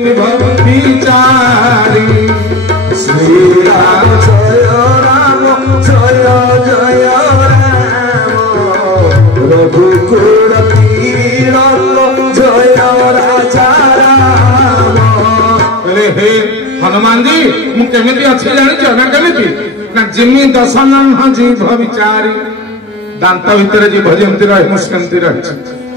भक्तिचारी श्री राम जय जय राम रघुकुल जय राजा राम। हे हनुमान जी मुझे अच्छी जानी ना केमी ना जिमी दशनंह जीभ विचारी दांत भितर जीभ जमी रही मुझे रही।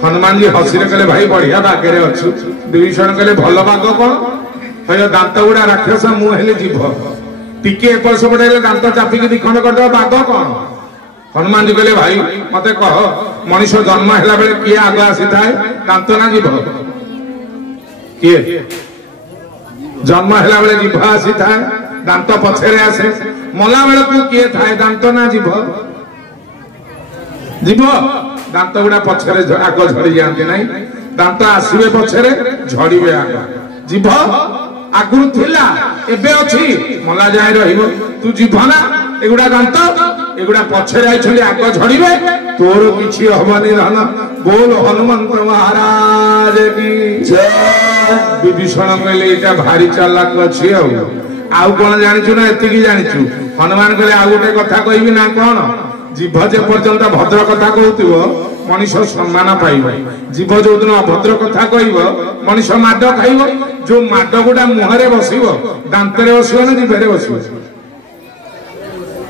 हनुमान जी हसीरे कहले भाई बढ़िया बागे अच्छु। विभीषण कहले भल बाग कौन भाई दांत गुड़ा राक्षस मुझे जीभ टिके एपट सेपट दांत चापिकी दिखंड करदे बाग कौन। हनुमान जी कहले भाई मत कह मनीष जन्म है बेले किए आग आसी थाए दांत ना जीभ किए जन्म है बेले जीभ आसी थाए दांत पछरे आसे मला बेले को किए थाए दांत ना जीभ जीभ दांत गुड़ा पछरे आग झड़ी जाती नहीं दांत आसवे पछरे झड़े आग जीभ आगुरी थिला एबे अछि मला जाय रहिबो तू जीभ ना एगुड़ा दांत एगुड़ा पछरे आइछली आग झड़िबे तोर किछि हबनी रहना। बोल हनुमंत महाराज की जय। विभीषण कहले एटा भारी चालाक अछि आउ कोन जानिछु ना एतिकी जानिछु। हनुमान कहले आ गोटे कथा कहबी ना कोन जीभ जे पर्यंत भद्र कथा कहूथिबो मनीष सम्मान पाइब जीभ जो दिन अभद्र कथा कहब मनीष माड खाइब जो माड गुड़ा मुहरे बसिब दांतरे बसिब ना जीभे बसिब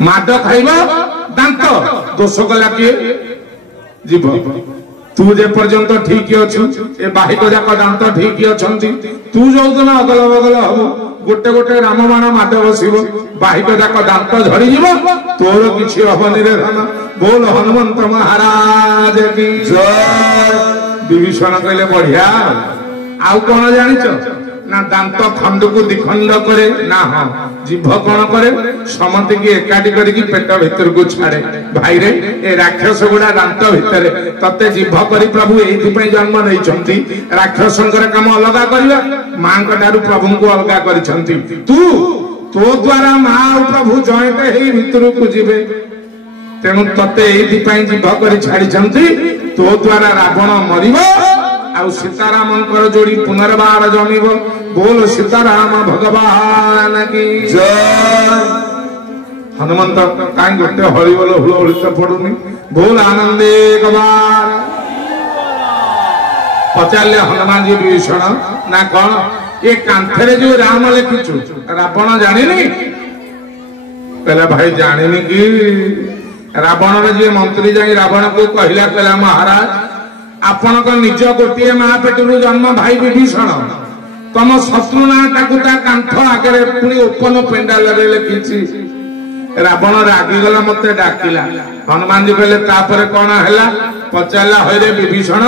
माड खाइब दांत दोष कला किए जीभ। तू जे पर्यंत ठीक अच्छु ए बाहिक जाक दांत ठीक अच्छी तू जो दिन अगल बगल हब गोटे गोटे रामबाण माड बसिब बाहिक जाक दांत झड़ी जीव तोर किछि हबनी रे धन। बोल हनुमंत महाराज की जय। विभीषण कहले बढ़िया आउ कौन जानिच ना दांत खंड को दिखंड करे ना हाँ जीभ कौन करे समति की एकाठी करके पेट भीतर को छाड़े। भाई रे ए राक्षस गुड़ा दांत भितर तते जीभ करी प्रभु एइथि जन्म नहीं राक्षसंकर काम अलगा करवा मां प्रभु को अलगा करिसंती तू तो द्वारा मां और प्रभु जॉइंट हे भीतर को जीवे तेणु तते एइथि जीभ करी छाड़ी तो द्वारा रावण मरिबो आउ सीतारामंकर जोड़ी पुनर्बार जमिब। बोल सीताराम भगवान की जय। हनुमंत कहीं गोटे हरि बोल हुल तो पड़ुनी बोल आनंदे गवार पचारे हनुमान जी विभीषण ना कौन ये कांथरे जो राम लिखिचु रावण जानी कहला भाई जानी कि रावण जी मंत्री जाई रावण को कहला कहला महाराज आपण निज गोटे माँ पेटू जन्म भाई विभीषण तम शत्रु ना कांथ आगे पुणी ओपन पेंडाल लिखी रावण रागिगला मत डाकिला। हनुमान जी कहले तापर कौन है पचारा हईरे विभीषण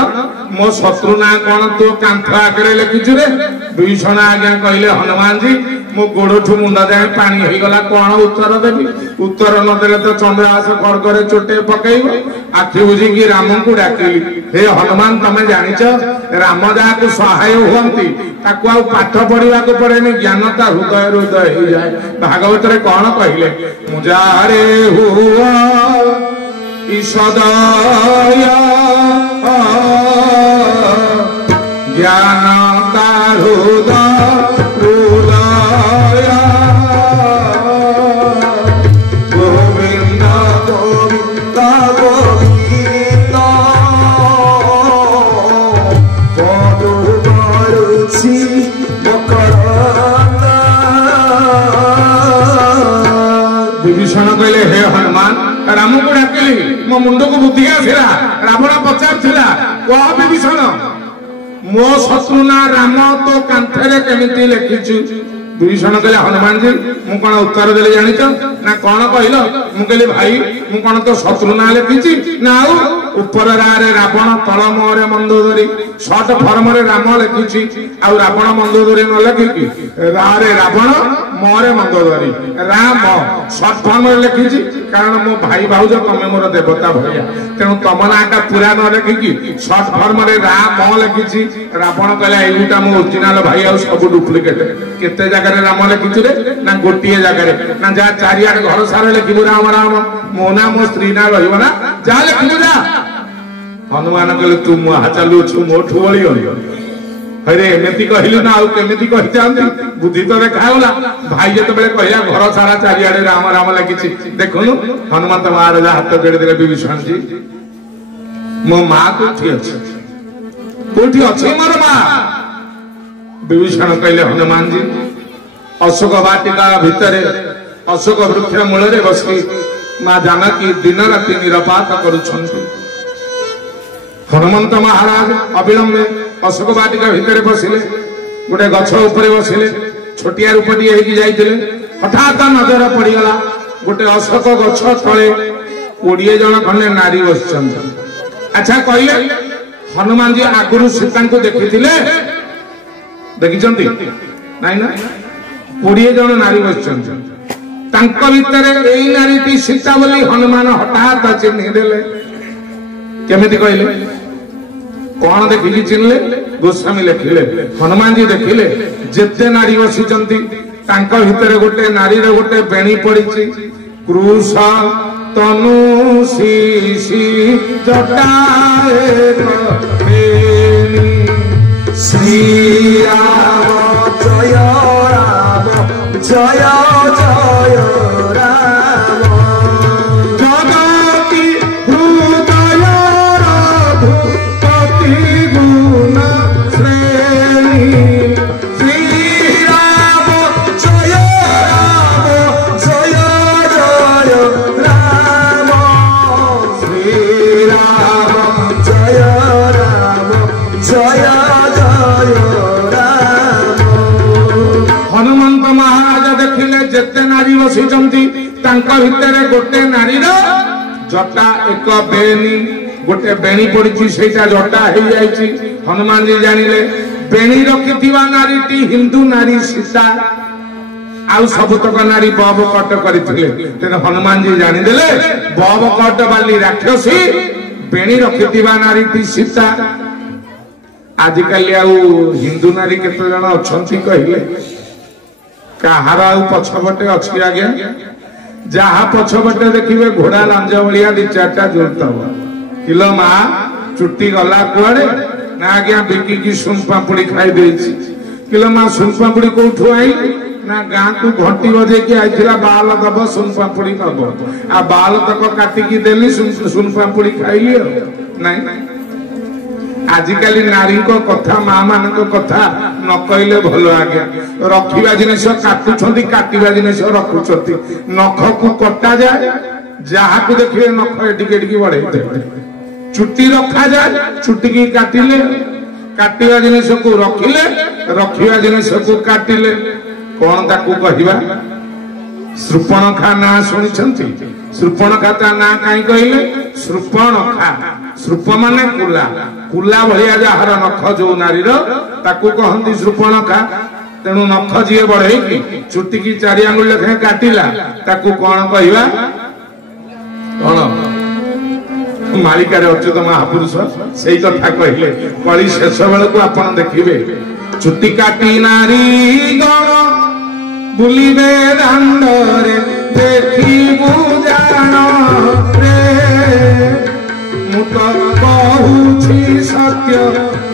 मो शत्रु ना कौन तो कांथ आगे लिखिचु रे। विभीषण आज्ञा कहले हनुमान जी मो गोड़ठू मुंडा जाए पानी हो गला कौन उत्तर देवी उत्तर नदेले तो चंद्रहास खड़गरे चोटे पकईब आखि बुझिकी राम को डाकिली हे हनुमान तमें जानिच राम जहाँ को सहाय हुंती ताकू आ पाठ पढ़ा को पड़ेनि ज्ञानता हृदय हृदय हो जाए। भागवत कौन कहले मुजारे हुआ ईशदय ज्ञानता हृदय विभीषण कहले हे हनुमान राम को डाकिली मो मुंड को बुद्धि आसला रावण पचार कह विभीषण मो शत्रु ना राम तो कांथरे केमिति लिखिछु। विभीषण कहले हनुमान जी मु कौन उत्तर देले जानिच ना कौन कहल मु कहली भाई मु कौन तो शत्रु ना लिखिछि ना ऊपर रे रावण तल मोहरे मंदोदरी शॉर्ट फॉर्म रे राम लिखिछि आ रावण मंदोदरी न लिखिकी रे रावण मोहरे मंदोदरी राम शॉर्ट फॉर्म रे लिखिछि कारण मो भाई भाउज तमे मोर देवता भैया तेणु तम नाटा पूरा न लिखिकी शॉर्ट फॉर्म रे राम लिखिछि। रावण कहला एटा मो ओरिजिनल भाई आ सब डुप्लिकेट केते जगह राम लिखिछु रे ना गोटिए जगह ना जा चारियाड घर सारे लिखिबु राम राम मो ना मो स्त्री ना रहिबो ना जा लिखिबु जा। हनुमान कहले तू मुहा चालू छु मोठू बळी अरे एमती कहलु ना आउ केमिति कहि जांती बुद्धि तो देखाउला भाई जते बेले कहया घर सारा चारियाडे राम राम लागिछि देखुनु हनुमंत महाराज हाथ जोड़ी देले विभीषण जी मो मां कोठी अछि मोर मां विभीषण कहले हनुमान जी अशोक वाटिका भितरे अशोक वृक्ष मूल रे बसी मां जानकी दिन राति निरपात करूछंती हनुमंत महाराज अविलंबे अशोक वाटिका भितर बसिले गोटे गछ उपरे बसिले छोटिया रूपटी होगी जाइतिले हठात नजर पड़ीगला गोटे अशोक गछ तले 20 जन खंडे नारी बसचंती अच्छा कहले हनुमान जी आगुरु सीता को देखिथिले देखिचंती नाइ ना 20 जन नारी बसचंती तांको भितरे एई नारीटी सीता बोली हनुमान हठात चिन्हि देले केमिति कहले कौन देखिकी चिन्हले गोस्वामी लिखिले हनुमान जी देखिले जेते नारी बसिचंती तांको भितरे गोटे नारीर गोटे बेणी पड़िछि क्रूश तनु शीशी जटाए बेणी श्री राम जय राम जय जय राम जगति हृदय रघुपति गुण श्रेणी श्री राम जय राम श्री राम जय राम जय जय राम हनुमंत महाराज देखिले जेते नारी बसिचंती तांका भितरे गोटे नारीर जटा एक बेणी गोटे बेणी पड़ी सेटा जटा हो जाइछि हनुमान जी जानिले बेणी रखिथिबा नारीटी हिंदू नारी सीता आउ सबतक नारी बब कट करथिले तेन हनुमान जी जानिदेले बब कट वाली राक्षसी बेणी रखिथिबा नारीटी सीता आजिकल आउ हिंदू नारी केते जण अछंती कहिले कहार आउ पछपटे अछि आज्ञा जहा पछपटे देखिबे घोड़ा लांज भलिया दी चारटा जोतब किलो मा चुट्टी गला कुआडे ना आज्ञा बिकी की सुन पापुड़ी खाई देछि किलो मा सुन पापुड़ी कोठु आई ना गां को घंटी बजे के आइथिला बाल दब सुन पापुड़ी दब आ बाल तक काटी की देली सुन पापुड़ी खाइली नहीं आजिकली नारी को कथा मां मान को कथा न कहले भलो आज्ञा रखिबा जिनिस काटुछंती काटिबा जिनिस रखुछंती नख को कटा जाए जहा को देखिए नख एटिके एटिके बढ़े चुट्टी रखा जाए चुट्टी की काटिले काटिबा जिनिस को रखिले रखिबा जिनिस को काटिले कौन ताकू कहिबा शूर्पणखा ना सुनिछंती शूर्पणखा ता ना काई कहले शूर्पणखा शूर्प माने कुला कुला भलिया जहार नख जो नारीर ताकू कहंती शूर्पणखा तेणु नख जिए बढ़े की चुट्टी की 4 आंगुल लेखे काटिला ताकू कौन कहिबा कौन मालिकारे अच्युत महापुरुष सेई कथा कहले कली शेष बेल को आपण देखिबे चुट्टी काटी नारी गण बुलिबे दांडरे देखी बुजाण रे मुत कहूछि सत्य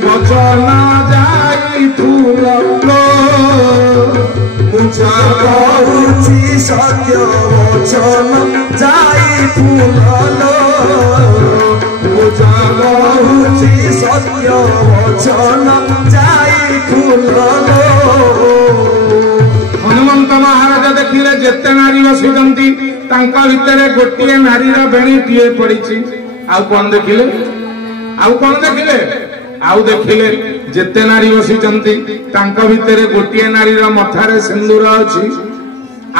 वचन जाई फूल लो मुत कहूछि सत्य वचन जाई फूल लो मुत कहूछि सत्य वचन जाई फूल लो हनुमंत महाराज देखिले जेते नारी बसिचंती तांका भितरे गोटिए नारीर बेणीटीए पड़िछि आउ कौन देखिले आउ देखिले जेते नारी बसिचंती तांका भितरे गोटिए नारीर मथारे सिंदूर अछि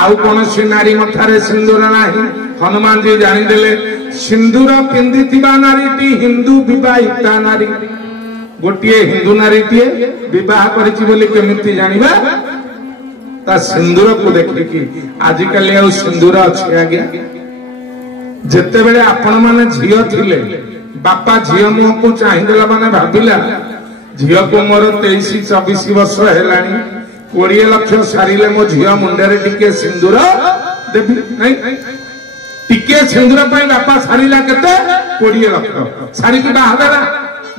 आउ कोनोसी नारी मथारे सिंदूर नाही हनुमान जी जानिदेले सिंदूर पिंदिथिबा नारीटी हिंदू विवाहिता नारी गोटिए हिंदू नारीटीए विवाह करिछि बोली केमिति जानिबा ता सिंदूर को देखिकी आजिकल आउ सिंदूर अछि आज्ञा जेते बेले आपण माने झियो थिले बापा झियो मुह को चाहिदेला माने भाबिला झियो को मोर 23-24 वर्ष हेलानी 20 लाख सारिले मो झियो मुंडरे टिके सिंदूर देबी नहीं टिके सिंदूर पई बापा सारिला केते 20 लाख सारी की बाहादेला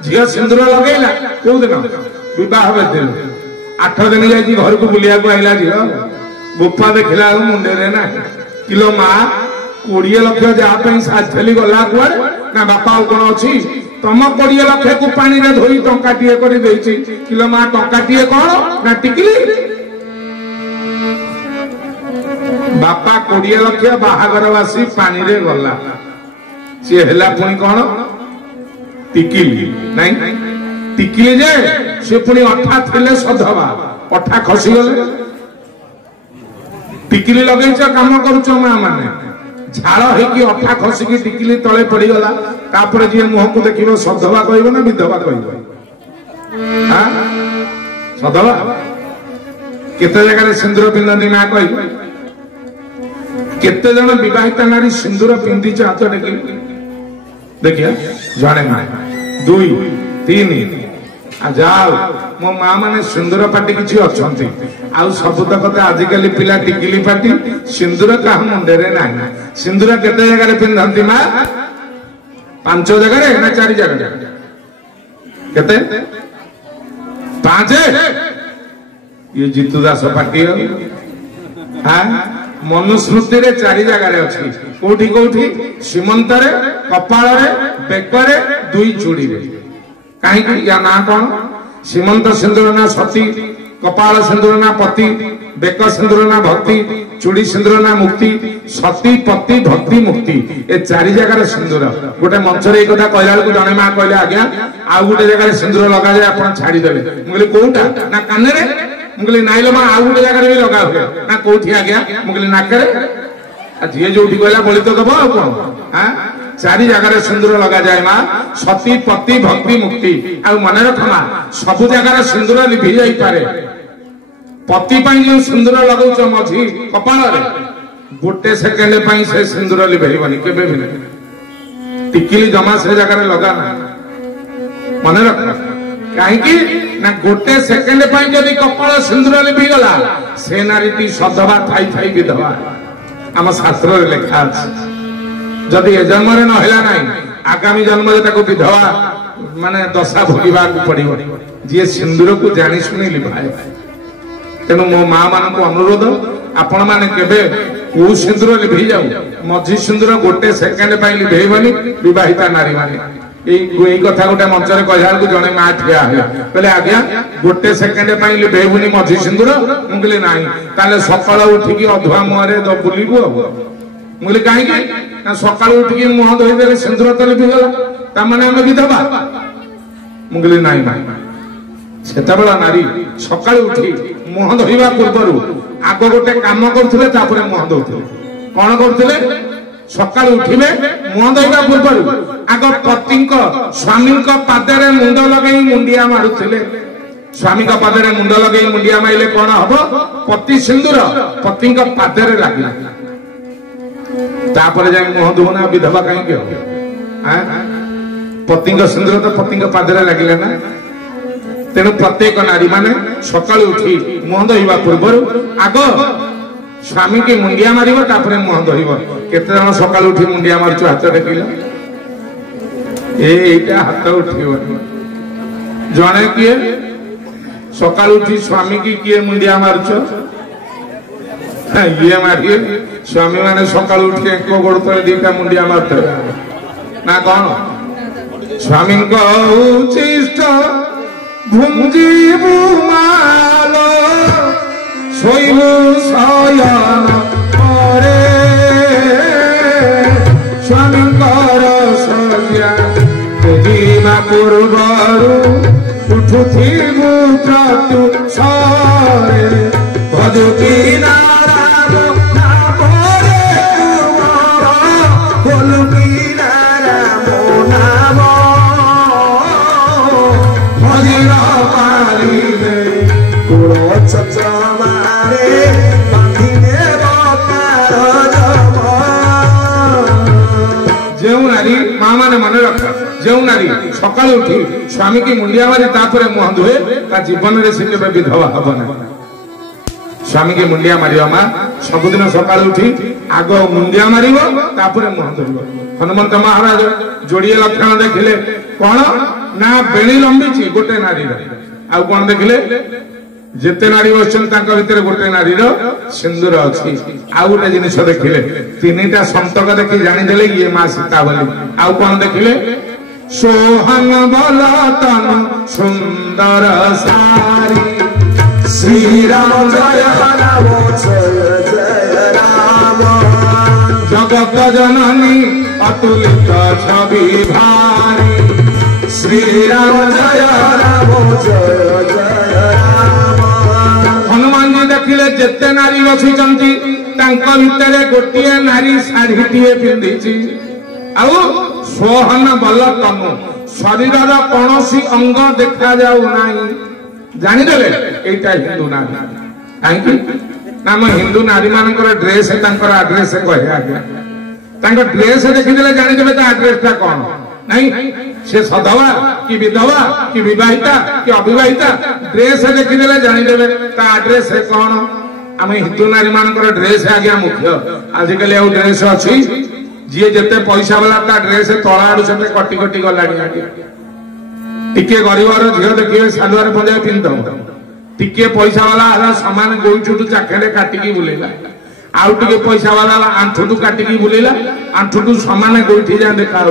झियो सिंदूर लगेला को दिन विवाह बेदिन 8 दिन जाई घर को बुलिया को आइला झियो बोपा देखला मुंडे ना किलो माँ 20 लाख जहाँ साथी गला कुआड़े ना बापा कौन अच्छी तुम 20 लाख को पानी रे धोई टंकाटीए कर किलो माँ टंकाटीए कौन ना टिकली बापा 20 लाख बाहागर बासी पानी रे गला सी है पुणी कौन टिकिली नहीं टिकिली जे सी पुणी अठा थिले सधवा अठा खसी गले टिकिली लगेच काम करुच माँ माने झाड़ होगी अठा खसिकी टिकिली तले पड़गला तापर जी मुह को देख सधवा कह ना विधवा कह सधवा केते जगह सिंदूर पिंधती माँ कह केते जन विवाहिता नारी सिंदूर पिंधि हाथ टेक देखिए जड़े माँ 2 3 जाओ मो माँ माने सिंदूर पार्टी किसी अच्छा सबुतक आजिकल पिला टिकिली पार्टी सिंदूर क्या मुंडे ना सिंदूर केते जगह पिंधती माँ 5 जगह ना 4 जगह केते 5 ये जीतू दास पार्टी हाँ मनुस्मृति रे 4 जगह अच्छी कोठी कोठी सीमंत कपाल बेकरे 2 चूड़ी कहीं या ना कौन सीमंत सिंदूर ना सती कपाल सिंदूर ना पति बेक सिंदूर ना भक्ति चूड़ी सिंदूर ना मुक्ति सती पति भक्ति मुक्ति ए 4 जगह सिंदूर गोटे मंच रे कथा कहला बेलू जने माँ कहले आज्ञा आउ गोटे जगह सिंदूर लगा जाए आप छाड़देवे मुझे कौटा ना कान मुझे नाइल माँ आउ गोटे जगह भी लगा हुए ना कौटी आज्ञा मुझे नाकरे जी जो कहला बोली तो दब कौन हाँ 4 जगह सिंदूर लगा जाए माँ सती पति भक्ति मुक्ति आ मन रख माँ सब जगह सिंदूर लिभि जाई पारे पति जो सिंदूर लगाउछ मझी कपाल गोटे सेकेंड से सिंदूर लिभेबनी केबे भी नहीं टिकिली जमा से जगह लगा ना मन रख कहीं ना गोटे सेकेंड जदि कपाल सिंदूर लिभि गला से नारी सधवा थाई थाई विधवा आम शास्त्र लिखा अछि जदि ए जन्म न आगामी जन्म विधवा माने दशा भोगवा पड़ो जी सिंदूर को जानी शुणी लिभाए तेणु मो माँ मान अनुरोध आपण मैंने केबे को सिंदूर लिभि जाऊ मझी सिंदूर गोटे सेकेंड लिभेबनी विवाहिता नारी माने यही कथा गोटे मंच में कहला जड़े माँ ठिया कहले आज्ञा गोटे सेकेंड लिभेबुनी मझी सिंदूर मुझे ना सकाल उठिकी अधुआ मुहर बुलू मुझे कहीं सका उठिकी मुह धोईदे सिंदूर तो लिभिगला ताने आम विधवा मुझे ना से नारी सका उठी मुह धोवा पूर्वर आग गोटे कम करते मुह धोते कौन करते सका उठिले मुह धोवा पूर्वर आग पति स्वामी पादे मुंड लगे मुंडिया मारुले स्वामी पादे मुंड लगे मुंडिया मारे कौन हम पति सिंदूर पति पादे लगे तापर जाए मुह धोना विधवा कहीं पति सिंदूर तो पति पादे लगे ना तेणु प्रत्येक नारी माने सका उठी मुह धोवा पूर्वर आग स्वामी की मुंडिया मार मुह धोब केते जन सका उठी मुंडिया मार्च हाथ टेकिल एटा हाथ उठ जड़े किए सका उठी स्वामी की किए मुंडिया मार्च ये मारिए स्वामी माने सका उठी एक गोड़ तले 2टा मुंडिया मारते ना कौन स्वामी उचिष्ट भुंजीबु मालो सोइबु शयन करे स्वामी सज्ञा जीवा पूर्वरु उठुथिबु प्रत्युषरे भजुकी नारायण नाम रे तुमर बोलुकी नारायण नाम भजिर पारिले कुल चचमारे बांधिने बकार जम जो नारी माँ माने मन रख जो नारी सका उठी स्वामी की मुंडिया मारी तापर मुह धुए जीवन में से केबे विधवा हब ना स्वामी की मुंडिया मारिया माँ सबुदिन सका उठी आग मुंडिया मार मुह धोब हनुमंत महाराज जोड़िए लक्षण देखिले कौन ना बेणी लंबी गोटे नारी आउ कौन देखिले जेते नारी बसन भितर गोटे नारीर सिंदूर अच्छी आउ गोटे जिनिस देखिले तीनटा संतक देखी जानीदे ये माँ सीता बोली आउ कौन देखिले सोहन बलतन सुंदर सारी श्री राम जय राम जय जय राम जगत जननी अतुलित छवि भारी श्री राम जय राम जय जय राम हनुमान जी देखिले जेते नारी बसी भितर गोटे नारी शाढ़ीटीए पिंधि आउ सोहन बल तनु शरीर कौन अंग देखा जाऊ ना जानीदे एटा हिंदू नारी कहीं हिंदू नारी मान ड्रेस आड्रेस कहे ड्रेस देखीदे जानीदे आड्रेस टा कौन नहीं से सधवा कि विधवा कि विवाहिता कि अविवाहिता ड्रेस देखीदे जानीदे आड्रेस कौन आम हिंदू नारी मान ड्रेस आज्ञा मुख्य आजिकल आउ ड्रेस अच्छी जी जिते पैसा वाला ता ड्रेस तला आड़ू से कटी कटी गला टिके गरीबर झील देखिए सालुआर पंजाबी पिंधव टिके पैसा वाला सामान गोईठू चाखेड़े काटिकी बुलेला आउ टिके पैसा वाला आंठुटू काटिकी बुलेला आंठुटू सामान गोईठी जा देखा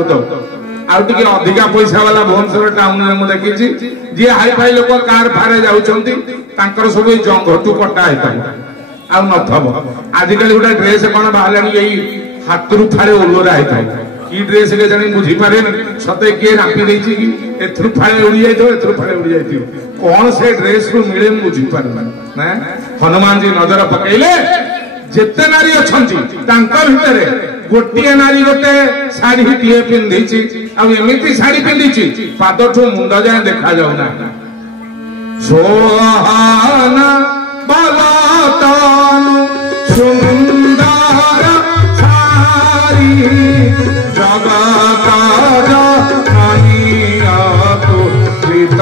आउ टिके अधिका पैसा वाला भुवनेश्वर टाउन में मुझे देखी जी हाई फाई लोक कार फारे जाऊँच सब जंघटू कटा होता आउ नथब आजिकल गोटे ड्रेस कौन बाहर यही हाथ रु फाड़े ओलोरा होता है कि ड्रेस के जानी बुझी पारे सते किए नापी देछि कि एथरु फाड़े उड़ी जाइतो एथरु फाड़े उड़ी जाइतो कौन से ड्रेस को मिले बुझी पारे ना हनुमान जी नजर पकेले जेते नारी अछंती तांका भितरे गोटिए नारी गोटे साड़ी टीए पिंधिछि आ एमिति साड़ी पिंधिछि पादठु मुंड जाय देखा जाउ ना सोहाना बलतन सुंदर जगत जननी अतुलित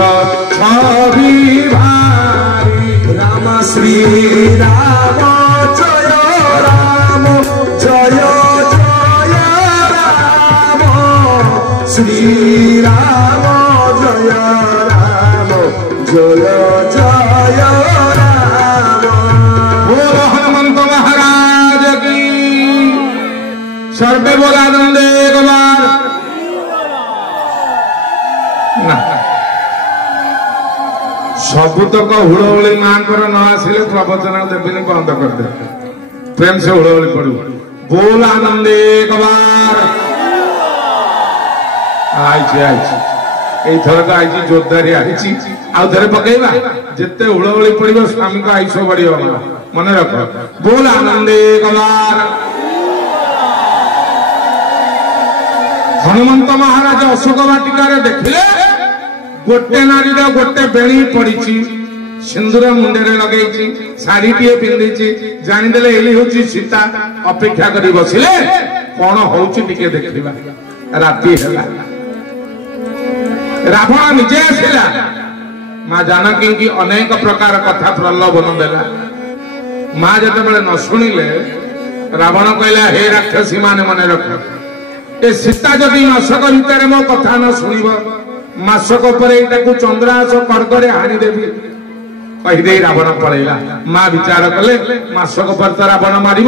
छवि भारी राम श्री राम जय राम जय जय राम श्री राम जय राम जय जय राम बोलो हनुमंत महाराज की सर्वे बोलानंदे एक बार सबुतक हुड़हुड़ी मां न आसिले प्रवचन देवी बंद करदे प्रेम से हुड़हुड़ी पड़ू बोल आनंदे एक बार थरक आई जोरदारी आई आउ थे पकेबा जिते हुड़हुड़ी पड़ो स्वामी को आयुष बढ़ मन रख बोल आनंदे एक बार हनुमंत महाराज अशोक वाटिकार देखिले गोटे नारी गोटे बेणी पड़ी सिंदूर मुंडे लगे शाढ़ीटीए पिंधि जानीदे ये हूँ सीता अपेक्षा कर बसिले कौन हो देखा राति रावण निजे आसला माँ जानकी की अनेक प्रकार कथा प्रलोभन देला माँ जो न शुणिले रावण कहला हे राक्षसी मान मन रख ए सीता जदि मासक भितर मो कथा न शुणव मासक पर चंद्रास कर्गरे हाणीदेवी कहीदे रावण पलैला माँ विचार कले मासक पर तो रावण मार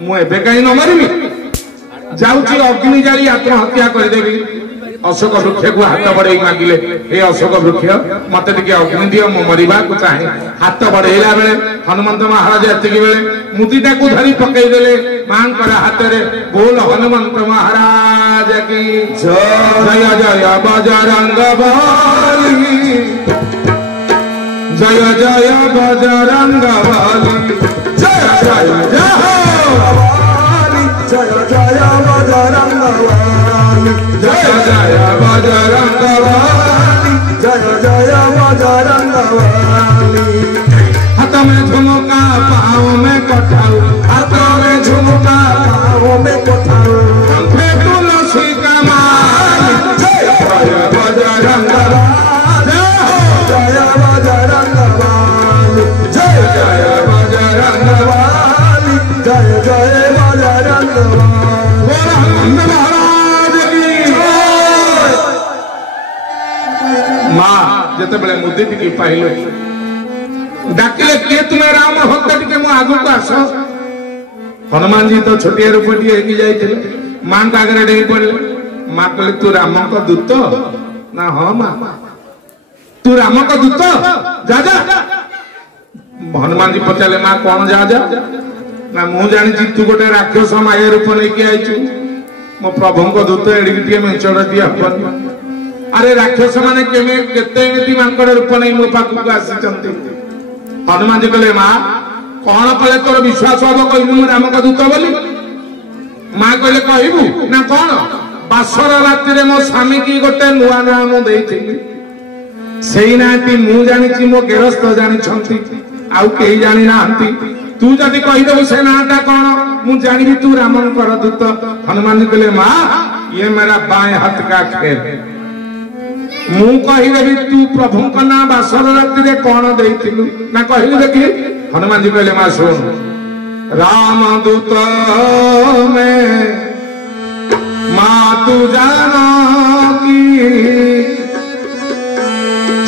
मुझे कहीं न मारि जाऊँगी अग्नि जाली आत्महत्या करदेवी अशोक वृक्ष को हाथ बढ़े मागिले हे अशोक वृक्ष मत अग्नि दियो मो मरवा चाहे हाथ बढ़ेला बेले हनुमंत महाराज एतिकी बेले मुदीटा को धरी पकईदे मां हाथ में बोल हनुमंत महाराज की जय जय बजरंग बली जय जय बजरंग बली जय जय जय जय बजरंग बली जय जय बजरंग बली जय जय बजरंग बली हाथ में झुमका पाँव में कठाऊ हाथ में झुमका पाँव में कठाऊ कंठे तुलसी का माला जय जय बजरंग बली जय बजरंग बली जय जय बजरंग बली जय जय बजरंग बली माँ जिते बड़े मुदी टी पाइल डाकिले किए तुम्हें राम भक्त टी मो आगु को आस हनुमान जी तो छोटिया रूपटी जाइए माँ का आगे डेई पड़े माँ कहले तू राम का दूत ना हाँ माँ तू राम का दूत जा जा हनुमान जी पचारे माँ कौन जा जा ना मु जानी तू गोटे राक्षस माया रूप नहीं आई मो प्रभु को दूत एडिकी मेचड़े हबन अरे राक्षस माने केते मांकड़ रूप नहीं मो पाखक आसी हनुमान जी कहले माँ कौन कले तोर विश्वास हम कहलु राम का दूत बोली माँ कहले कहबू ना कौन बासर राति मो स्वामी की गोटे नुआ ना मुझे सेई नाटी मु जानी मो गेरस्थ जानी आउ कहीं जानी ना तू जदि कहीदेबू से नाटा कौन मु जानी तू राम दूत हनुमान जी कहले माँ ये मेरा बाएं हाथ का खेल मु कहीदेवी तू प्रभु का ना बासर राति कौन देइथिलु ना कहलु देखी हनुमान जी कहले माँ सुन राम दूत में माँ तू जाना की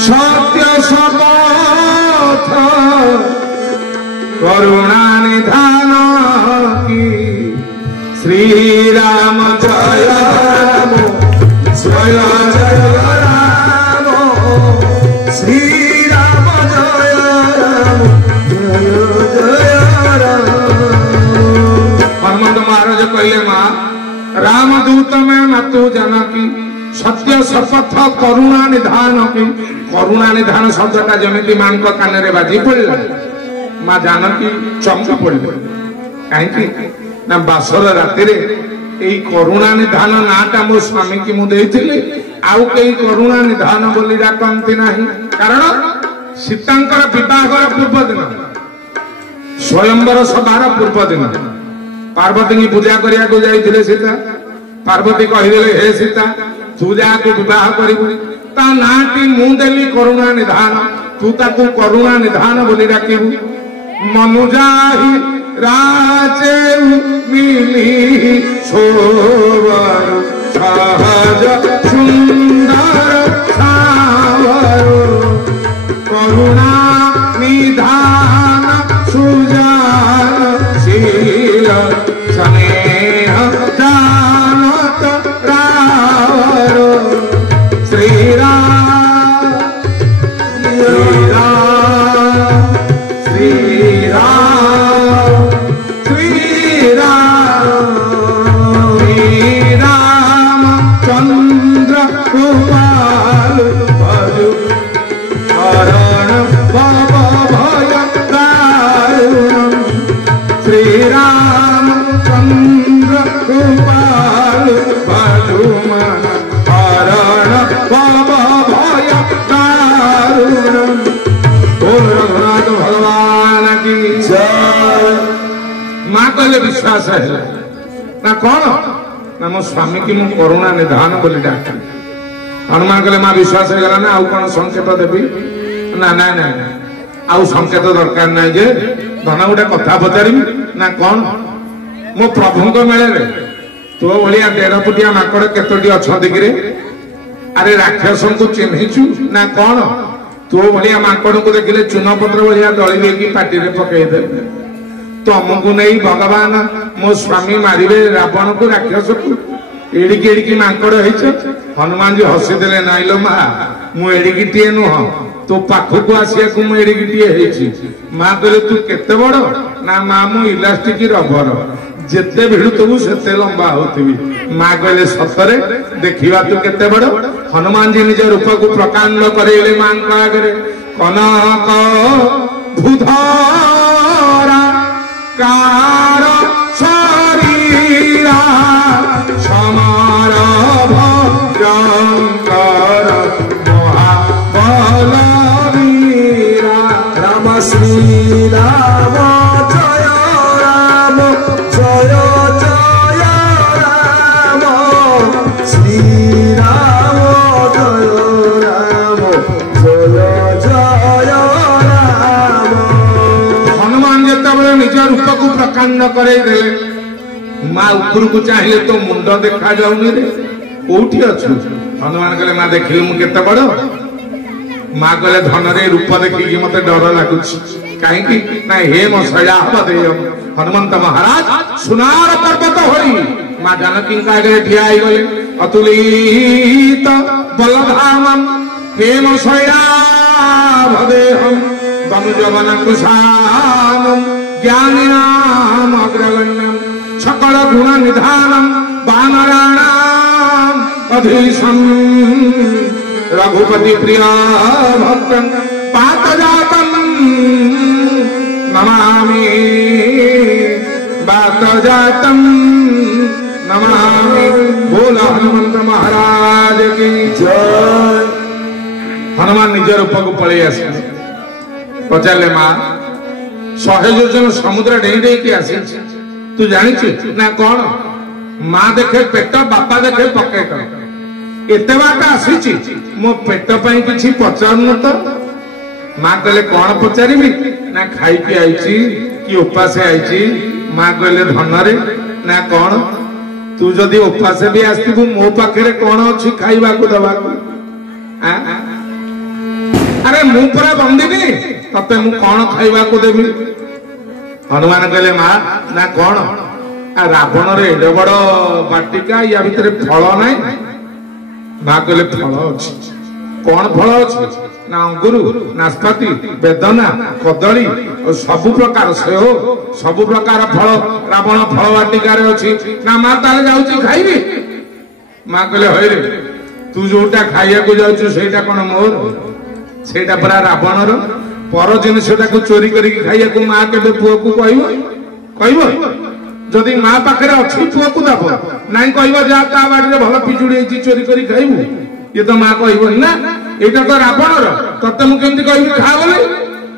सत्य शपथ करुणा निधान की श्री राम जय राम जय जय राम श्री राम जय राम जय जय राम हनुमंत महाराज कहले माँ राम दूत में मातु जानकी सत्य शपथ करुणा निधान की करुणा निधान शब्दटा जमी मां कान में बाजी पड़ा माँ जानकी चमक पड़े कहीं ना बासर राति करुणा निधान नाटा मो स्वामी की मुझे आउ कई करुणा निधान बोली डाकती ना कारण सीतांकर विवाहर पूर्व दिन स्वयंवर सभार पूर्व दिन पार्वती की पूजा करने जाइए सीता पार्वती कहीदेले हे सीता तू जाके विवाह करू ता नाटी मुदेली करुणा निधान तू ताकू करुणा निधान बोली डाकिबू मनुजाही राजे मिली सोवर सहज सुंदर सावर करुणा निधान सुजान शील स्नेह जानत रावर श्री राम श्री राम श्री राम श्री राम श्री राम चंद्र कृपाल भजु शरण भव भय दारुण श्री राम चंद्र कृपाल भजु मन शरण भव भय दारुण बोल रघुनाथ भगवान की जय माँ कहले विश्वास है ना कौन ना मो स्वामी की मु करुणा निधान बोली डाक हनुमान कहले माँ विश्वास है ना आउ कौन संकेत देवी ना ना ना आउ संकेत दरकार ना जे धन गोटे कथा पचारि ना कौन मो प्रभु मेले तो भाया 1.5 फुटिया माकड़ केतोटी अच्छा रे अरे राक्षस को चिन्हिचु ना कौन तो भाया माकड़ को देखिले चून पत्र भाया दली देकी पाटी रे पकईदे तुमको नहीं भगवान मो स्वामी मारे रावण को राक्षस को एड़िकी एड़िकी माकड़ हनुमान जी हसीदे नाइलो माँ मुड़िकी टे नुह तो पाखक आसिया को मुड़िकी माँ कहले तू केते बड़ ना माँ मु इलास्टिक रबर जेते भिड़ुतबु सेते लंबा होती माँ कहले सतरे देखा तू केते बड़ हनुमान जी निज रूप को प्रकांड करे माँ आगे कनक भूधरा कार शरीरा समार भयंकर महाबल वीरा राम श्री राम जय राम जय जय राम श्री राम जय राम जय जय राम हनुमान जिते निज रूप को प्रकांड करे माँ ऊपर को चाहिए तो मुंड देखा जाऊनी रे कौटी अच्छु हनुमान कहले माँ देखिल मु केते बड़ माँ कहले धन रे रूप देखिकी मते डर लगुच कहीं ना हे मो शैला हबदेय हनुमंत महाराज सुनार पर्वत होई माँ जानकी आगे ठिया गले अतुलित बलधामम हे मो शैला भदेहम तनुजवन कुशाम ज्ञानिनाम अग्रगण्यम सकल गुण निधानम वानराणाम अधीशम रघुपति प्रिय भक्तन पातजातम नमामि पातजातम नमामि। बोला हनुमंत महाराज की जय। हनुमान निज रूप को पलि आस पचारे माँ 100 योजन समुद्र डेई डेई के आसी तू जानी ना कौन माँ देखे पेट बापा देखे पकेट एते बाट आसी मो पेट पाई किछि पचारनु तो माँ कहले कौन पचारि ना खाई आईची कि उपासे आईची माँ कहले धन रे ना कौन तू जदि उपासे भी आसबू मो पाखे कौन अच्छी खाइबा को दबा अरे मु पूरा बंदिनी तते मु कौन खाइबा को देबी। हनुमान कहले माँ ना कौन रावण रे एडे बड़ बाटिका या भितर फल नहीं माँ कहले फल अच्छी कौन फल अच्छी ना अंगुर नाशपाती बेदना कदली और सबु प्रकार सेव सबु प्रकार फल रावण फल बाटिकार अच्छी ना माँ ताले जाऊची खाइबी। माँ कहले हई रे तू जोटा खाइया को जाऊछु सेटा कोन मोर सेटा परा रावणर पर जिनसटा को चोरी करी खाइया को माँ केबे पुओ को कहइबो जदि माँ पाखे अच्छी पुओ को दब नाई कहब जा ता बाड़ी भल पिजुड़ी चोरी करी खाइबू ये तो माँ कहबनी ना एटा तो रावणर तते मु केमती कहबी खा बोले।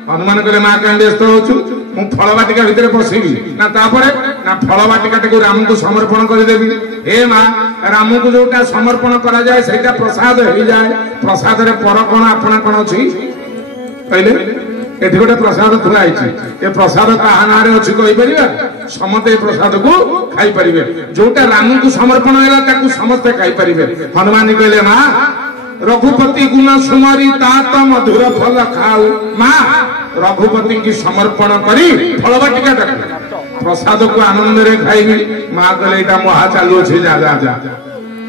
हनुमान कहले माँ कहीं व्यस्त होछु मु फल बाटिका भितर पशिबी ना तापरे ना फल बाटिका को राम को समर्पण कर देबी। हे माँ राम को जोटा समर्पण करा जाए सेटा प्रसाद हो जाए प्रसाद रे पर कोन आपना कोन अछि कहले एठी गोटे प्रसाद थुआ ए प्रसाद कहा ना रे अछि कहि परिबा समते प्रसाद को खाई परिबे जोटा राम को समर्पण होला ताकू समस्त खाई परिबे। हनुमान कहले माँ रघुपति गुण सुमरी तात मधुर फल खाऊ माँ रघुपति की समर्पण करी फल बाटिका प्रसाद को आनंद रे खाइबी। माँ कहले एटा महा चालू अछि जा जा जा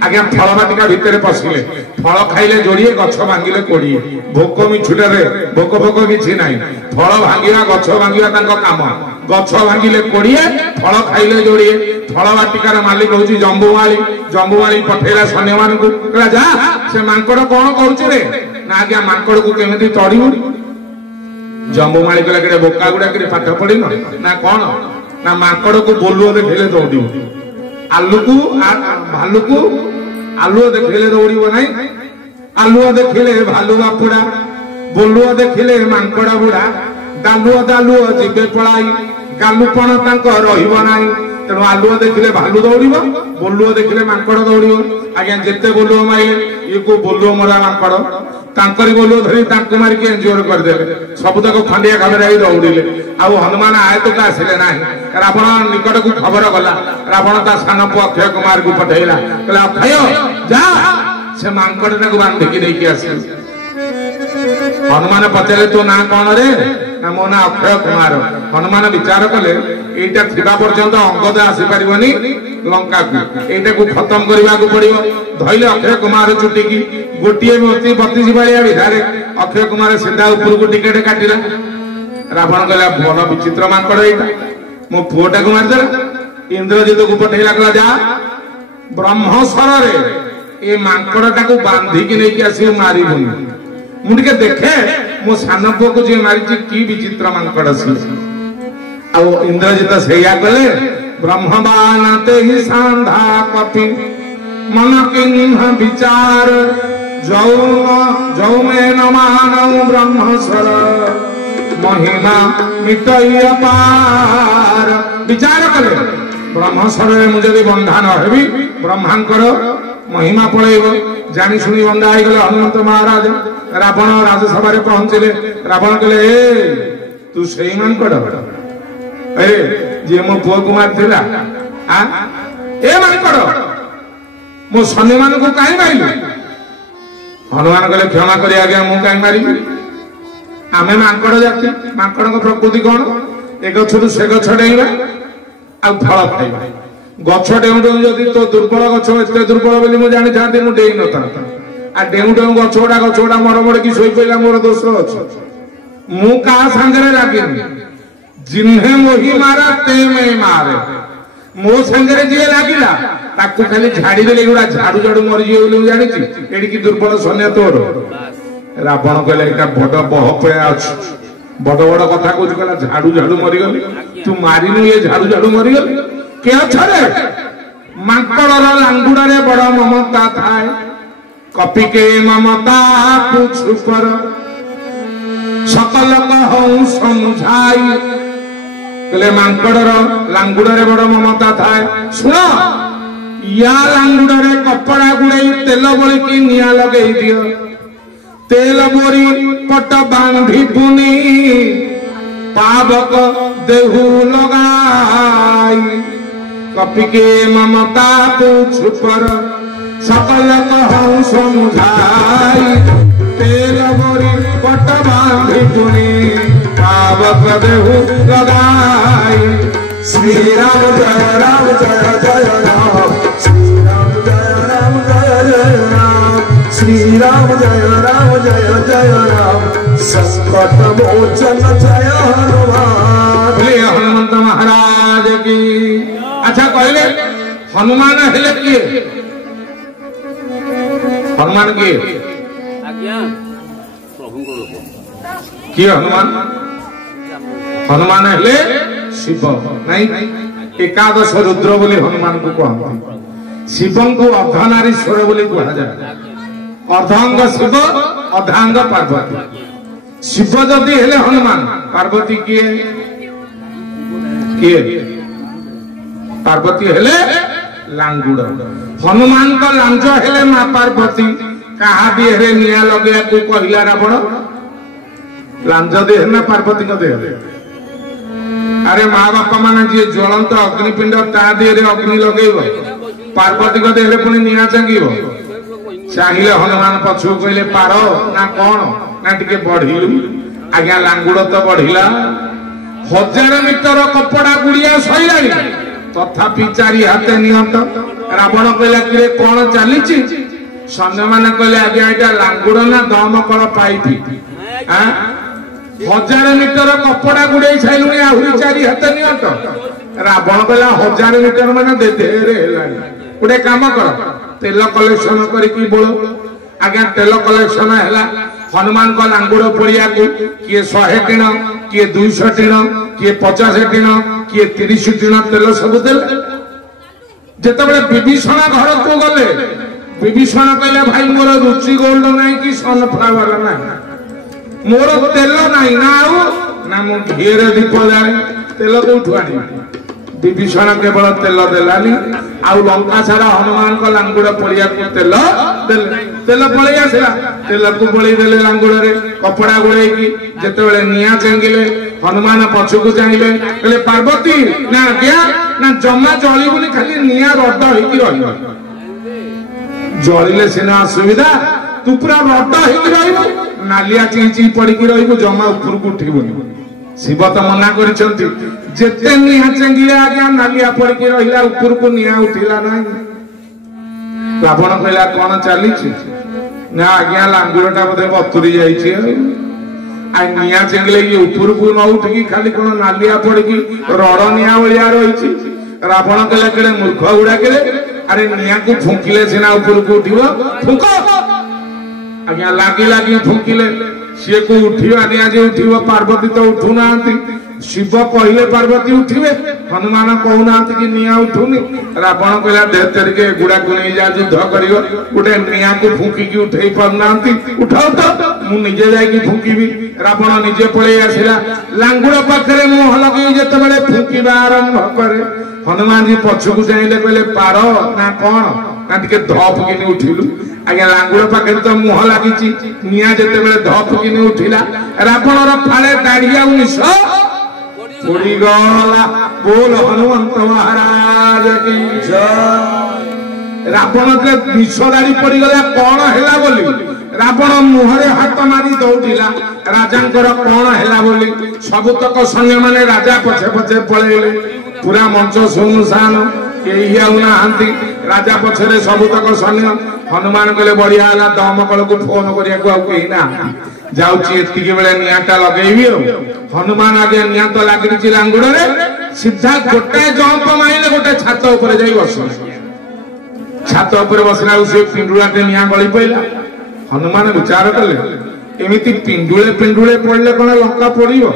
आज्ञा फल बाटिका भितर पशिले फल खाइले जोड़िए गछ भांगिले कोड़िए भोक मिछुटे भोक भोक किछि नाही फल भांगिया गछ भांगिया तांको काम गछ भांगिले कोड़िए फल खाइले जोड़िए फल बाटिकार मालिक होची जंबुमाली पठेला सैन्य मान को कहला जा से मांकड़ कोन करूची रे ना आज्ञा मांकड़ को केमिति तड़िबु जंबुमाली कहला के बोका गुडा के पाठ पढिनो ना कोन ना मांकड़ को बोलुओ देखिले दौड़िबु आलू भालू आलू देखिले दौड़ब ना आलुआ देखिले भालू बापुड़ा बोलुआ देखिले मांकड़ बुढ़ा दालुआ जीवे पलाई गालुपण रहा तेणु आलुआ देखिले भालू दौड़ब बोलुआ देखिले मांकड़ दौड़ब आज्ञा जिते बोलुआ माइले ये को बोलुआ मरा मांकड़ तांकरी बोलुआ धरी तांको मारिक एंजोर करदेले सबुतक खंडिया खबरा दौड़िले आउ हनुमान आयतक आसिले ना रावण निकट को खबर गला रावण ता सान पु अक्षय कुमार को पठेला कहला अक्षय जा से मांकड़टा को बांधिकी देकी आस। हनुमान पचारे तो ना कौन रे ना मो ना अक्षय कुमार। हनुमान विचार कले एटा थिबा पर्यंत अंगद आसी परिबनी लंका को एटा को खत्म करबा को पड़िबो धइले अक्षय कुमार चुटी की गोटिए 32 बालिया विधारे अक्षय कुमार सीधा ऊपर को टिकट काटिला। रावण कहला बड़ विचित्र मांकड़ एटा मो पुओटा को मारदेला इंद्रजित को पठेला कहला जा ब्रह्मस्वर रे ए मांकड़टा को बांधिकी नहीं आसी मारिबुनी मुझे देखे मो सान पुओ को जे मारी की विचित्र मांकड़ सी आ इंद्रजित सेया कले ब्रह्मबाणते ही सांधा कपि मन किन्ह विचार जौ में न मानव ब्रह्मस्वर महिमा मिटय पार विचार कले ब्रह्मस्वर मुझे बंधा न हेबी ब्रह्मांकर महिमा पड़ेब जानी शुणी बंधा हो गले हनुमंत महाराज रावण राजसभा पहुंचले रावण कहले तू से मांकड़ अरे जी मो पुओ को मारथिला ए मांकड़ मो सन्नी मान को काई माइलु हनुमान कहले क्षमा करी आज्ञा मु कहीं मारी आमे मांकड़ जाति मांकड़ प्रकृति कौन ए गछरु से गछ डेइबा आ फल खाइबा गछ डेउ डेउ जदि तो दुर्बल गछ एते दुर्बल बोली मु जानि थांती मु डेइ न था आ डेउ डेउ गछोड़ा मरमड़ की सोई पइला मोर दोष अछि मु का संगरे लागिनी जिन्हे मोही मारा ते में मारे मो संगरे जे लागिला ताकू खाली झाड़ी देले गुडा झाड़ू झाड़ू मरि जे बोली मु जानि छी एडी की दुर्बल सन्या तोर रावण कहले एटा बड़ बहपया अछि बड़ बड़ कथा कहू कहला झाड़ू झाड़ू मरि गली तू मारिनु ये झाड़ू झाड़ू मरि गली के अछरे मांकड़र लांगुड़ा रे बड़ ममता थाए कपि के ममता कुछ पर सकल कहूं समझाई कहले मांकड़र लांगुड़ा रे बड़ ममता थाए सुन या लांगुड़ा रे कपड़ा गुड़ाई तेल बळी की निया लगेई दियो तेल बोरी पट बांधी पुनी पावक देहु लगाई कपि के ममता कुछ पर सकल कहूं समझाई तेल बोरी पट बांधी पुनी पावक देहु लगाई श्री राम जय राम जय जय राम श्री राम जय राम जय जय राम श्री राम जय राम संकट मोचन जय हनुमान बोले हनुमंत महाराज की। अच्छा कहले हनुमान हेले किए हनुमान किए किए हनुमान हेले शिव नहीं एकादश रुद्र बोली हनुमान को कहते शिव को अर्धनारीश्वर बोली कहा जाए अर्धांग शिव अर्धांग पार्वती शिव जदि हेले हनुमान पार्वती किए किए पार्वती हेले लांगुड़ हनुमान का लांज हेले मां पार्वती कहा देहरे निया लगे को कहला रावण लांज देह ना पार्वती को देह अरे माँ बापा माने जी ज्वलंत अग्निपिंड ता देहरे अग्नि लगेब पार्वती को देहरे पुणी निया चांगिब चाहिए हनुमान पछु कहले पार ना कौन ना टिके बढ़िलु आज्ञा लांगुड़ तो बढ़िला 1000 मीटर कपड़ा गुड़िया सैलानी तथापि 4 हाथे नियंत रावण कहला कि कौन चली सैन्य मैंने कहले आज्ञा एटा लांगुड़ ना दमकल पाइपी 1000 मीटर कपड़ा गुड़े छाइलुनी आहुरी 4 हाथे नियंत रावण कहला 1000 मीटर माने देरे हेलानी गोटे काम कर तेल कलेक्शन करी बोल आज्ञा तेल कलेक्शन है हनुमान को लांगुड़ पड़िया को किए 100 टिण किए 200 टिण किए 50 टिण किए 30 टिण तेल सब देले जेतबे विभीषण घर को गले विभीषण कहले भाई मोर रुचि गोल्ड नहीं कि सनफ्लावर ना मोर तेल नहीं ना ना मो घेरे दीप जाए तेल को उठवानी विभीषण केवल तेल देलानी आउ लंका सारा हनुमान को लांगुड़ पड़िया को तेल तेल पलि आसला तेल को पलि देले लांगुड़ रे कपड़ा गुड़े की जेतेबेले निया चंगिले हनुमान पछकु चाहिए कहले पार्वती ना आज्ञा ना जमा जळीबुनी खाली निया रड होई रहिबो जळिले सिना असुविधा तू पूरा रड होई रहिबो नालिया चिंची पड़ी की रहिबो जमा ऊपर को उठिबोनी शिव तो मना करिसंती जेते निया चंगिले आज्ञा नालिया पड़ी की रहिला ऊपर को निया उठिला नाही रावण कहला कोन चली ना आज्ञा लांगुड़टा बोधे बतुरी जाइए आ निया चंगिले ये ऊपर को न उठकी खाली कोन नालिया पड़ी की रड़ निया भलिया रही रावण कहला केड़े मूर्ख गुड़ा केड़े अरे निया को फुंकिले सिना ऊपर को उठिबो फुंक आज्ञा लागी लागी फुंकिले सी को उठिबा निया जे उठिबो पार्वती तो उठु नांती शिव कहले पार्वती उठिबे हनुमान कहूना कि निया उठुनी रावण कहला देह तरीके गुड़ा को नहीं जा युद्ध करियो गोटे निया को फुंकी की उठेई पारनांती उठाओ तो मु निजे जाई की फुंकीबी रावण निजे पळे आसिला लांगुड़ पाखरे मुह लगई जेतेबेले फुंकीबा आरंभ करे हनुमान जी पछकु जाइले कहले पार ना कोन ना टिके धप किनी उठिलु आज्ञा लांगुड़ पाखे तो मुह लागिची निया जेतेबेले धप किनी उठिला रावणर फाळे दाढ़िया उनिस उड़ी गला बोल हनुमंत महाराज की जय रावण के विष दाढ़ी पड़ी गला कौन हैला बोली रावण मुहरे हाथ मारी दौड़िला राजांकर कौन हैला बोली सबुतक सैन्य माने राजा पछे पछे पळेले पूरा मंच सुनसान केही आउ नाहांती राजा पछरे सबुतक सैन्य हनुमान कहले बढ़िया हला दमकल को फोन करिया को आउ केही ना जाउची एतिके बेले नियाटा लगेइबी हनुमान आगे निया तो लागिछि लांगुड़ रे सीधा गोटे जंप माइले गोटे छात ऊपर जाई बसला छात ऊपर बसला से पिंडुलाटे निया गली पइला हनुमान विचार कले एमिति पिंडुले पिंडुले पड़ले कोन लंका पड़ियो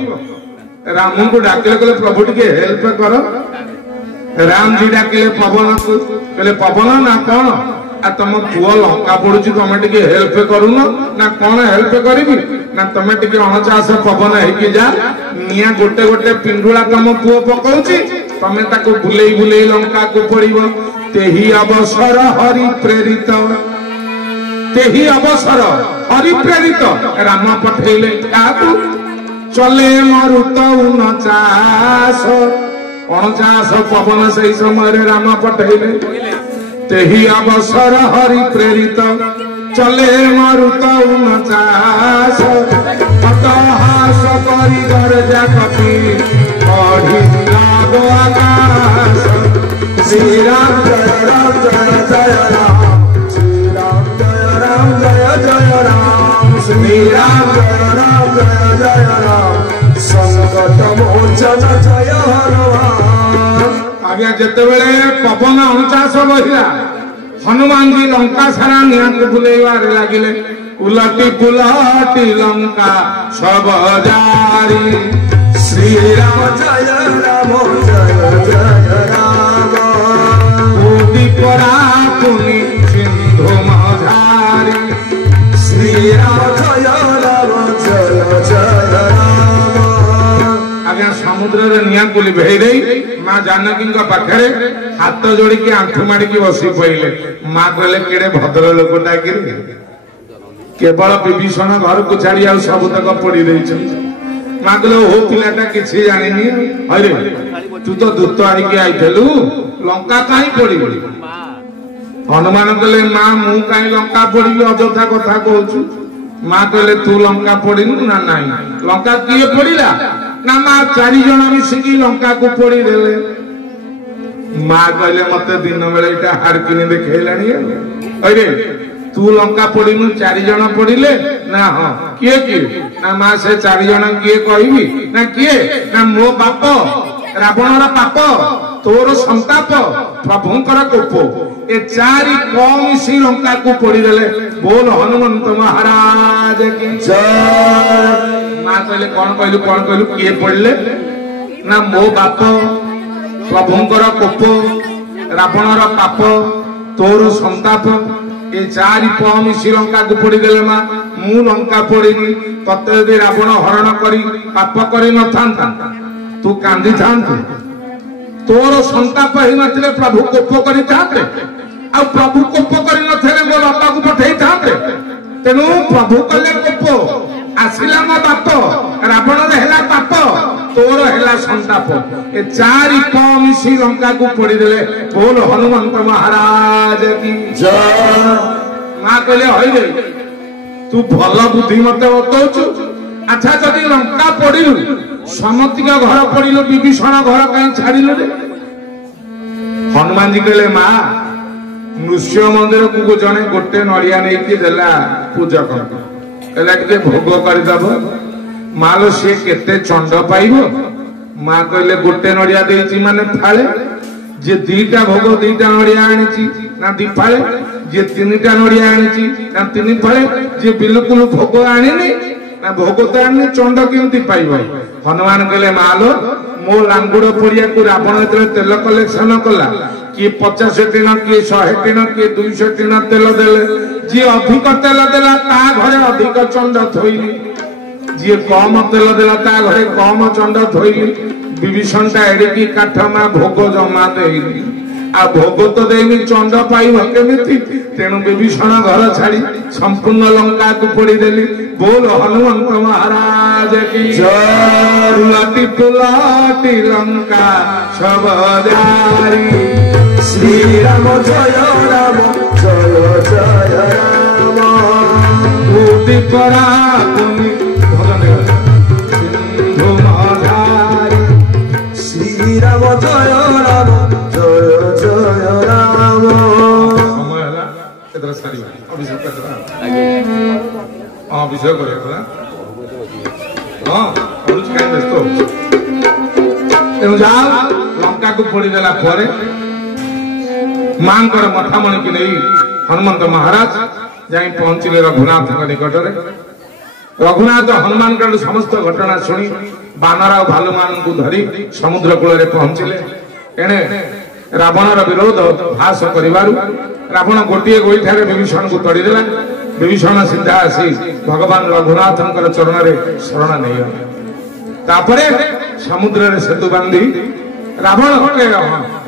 राम को डाकिले कहले प्रभु टिके हेल्प करो राम जी डाकिले पवन को कहले पवन ना कोन आ तुम पुओ लंका पड़ुची तुम टिके हेल्प करूनो ना कोन हेल्प करिबी ना तुम टिके 49 पवन हेकी जा निया गोटे गोटे पिंडुला तुम पुओ पकौची तमे ताको बुलेई बुलेई लंका को पड़िबो तेही अवसर हरि प्रेरित तेही अवसर हरि प्रेरित राम पठेले काकू चले मरुत 49 पवन से समय राम पठेले तेही अवसर हरि प्रेरित चले मरुत 49 अतहास करी गर्जा कपि पढ़ी लागो आकाश श्री राम जय राम जय जय राम श्री राम जय राम जय जय राम संकट मोचन जय हनुमान आज्ञा जेते बेले पवन 49 बहिला हनुमान जी लंका सारा निया को बुलेवार लागिले उलटी पुलटी लंका सब जारी श्री राम जय राम कोटि परा पुनि सिंधु मझारी श्री राम जय राम आज्ञा समुद्र रे निया कुली भेई देई मां जानकी पाखे हाथ जोड़ी के आंखु माड़ी की बसी पड़े माँ कहले केड़े भद्र लोकटा कि केवल विभीषण घर को छाड़ी आ सबुतक पड़ी रही माँ कहले हो पिलाटा किसी जानी अरे तू तो दूत आईके आईलु लंका कहीं पड़ी हनुमान कहले माँ मु कहीं लंका पड़ी अଯଥା कथा कहूँ माँ कहले तू लंका पड़ीनु ना नाई लंका किए पड़ा ना माँ 4 जन मिसिकी लंका को पड़ी देले माँ कहले मत दिन बेले इटा हाड़किनी देखैलानी अरे तू लंका पड़ीनु 4 जन पड़िले ना हाँ किए किए ना माँ से 4 जन किए कहबी ना किए ना मो बाप रावणर पाप तोर संताप प्रभुंकर कोप ए 4 कम श्रीलंका को पड़ीदेले बोल हनुमंत महाराज की जय माँ कहले कौन कहलु किए पड़ले ना मो बाप प्रभुंकर कोप रावणर पाप तोर संताप ए 4 कम श्रीलंका को पड़ीदेले माँ मु लंका पड़ीनी तते यदि रावण हरण करी पाप करी न था तू कांदी थांतु तोर संताप ही नथिले प्रभु कोप करी थांते आ प्रभु कोप करी नथिले मो लता को पठेई थांते तेनु प्रभु कले कोप आसिला मो बाप रावण रे हेला पाप तोर हेला संताप ए 4 कम श्रीलंका को पड़ी देले बोल हनुमंत महाराज की जय मां कहले होई रे तू भल बुद्धि मते बतौछु अच्छा जदि लंका पड़िलु समतिका घर पड़िलो विभीषण घर कहीं छाड़िलो रे हनुमान जी कहले माँ नृसिंह मंदिर को जने गोटे नड़िया नहीं कि देला पूजक कहला टिके भोग करदब माँ लो सी केते चंड पाइब माँ कहले गोटे नड़िया देइछि माने फाळे जे 2टा भोग 2टा नड़िया आनिछि ना 2 फाळे जे 3टा नड़िया आनिछि ना 3 फाळे जे बिल्कुल भोग आनिनि ना भोग तो आने चंड केमती पाइब हनुमान कहले मालो मो लांगुड़ पड़िया को रावण जो तेल कलेक्शन कला किए 50 टिन किए 100 टिन किए 200 टिन तेल देले जी अधिक तेल देला ता घरे अधिक चंड थोइली जी कम तेल देला ता घरे कम चंड थोइली विभीषण ता एडिकी काठ मा भोग जमा देइली आ भोग तो देनी चंड पाइब केमिति तेणु विभीषण घर छाड़ी संपूर्ण लंका को पड़ी देली बोल हनुमंत महाराज की जय लटी पुलाटी लंका सब जारी श्री राम जय राम जय जय राम दीपरा पुनि भजन सिंधु मधारी श्री राम जय राम जय जय राम समय है केतरा सारी अभिषेक करला अभिषेक करला हां पहुंच गए दोस्तों जा लंका को फोड़ी देला परे मांकर मठामणि की नहीं हनुमंत महाराज जाई पहुंचले रघुनाथ निकट में रघुनाथ हनुमान का समस्त घटना शुणी बानर और भालू मान को धरी समुद्र कूल पहुंचले एणे रावणर विरोध हास करिवारु रावण गोटे गोईठारे विभीषण को तड़ीदेला विभीषण सीधा आसी भगवान रघुनाथ चरण में शरण नहीं तापरे समुद्र रे सेतु बांधी रावण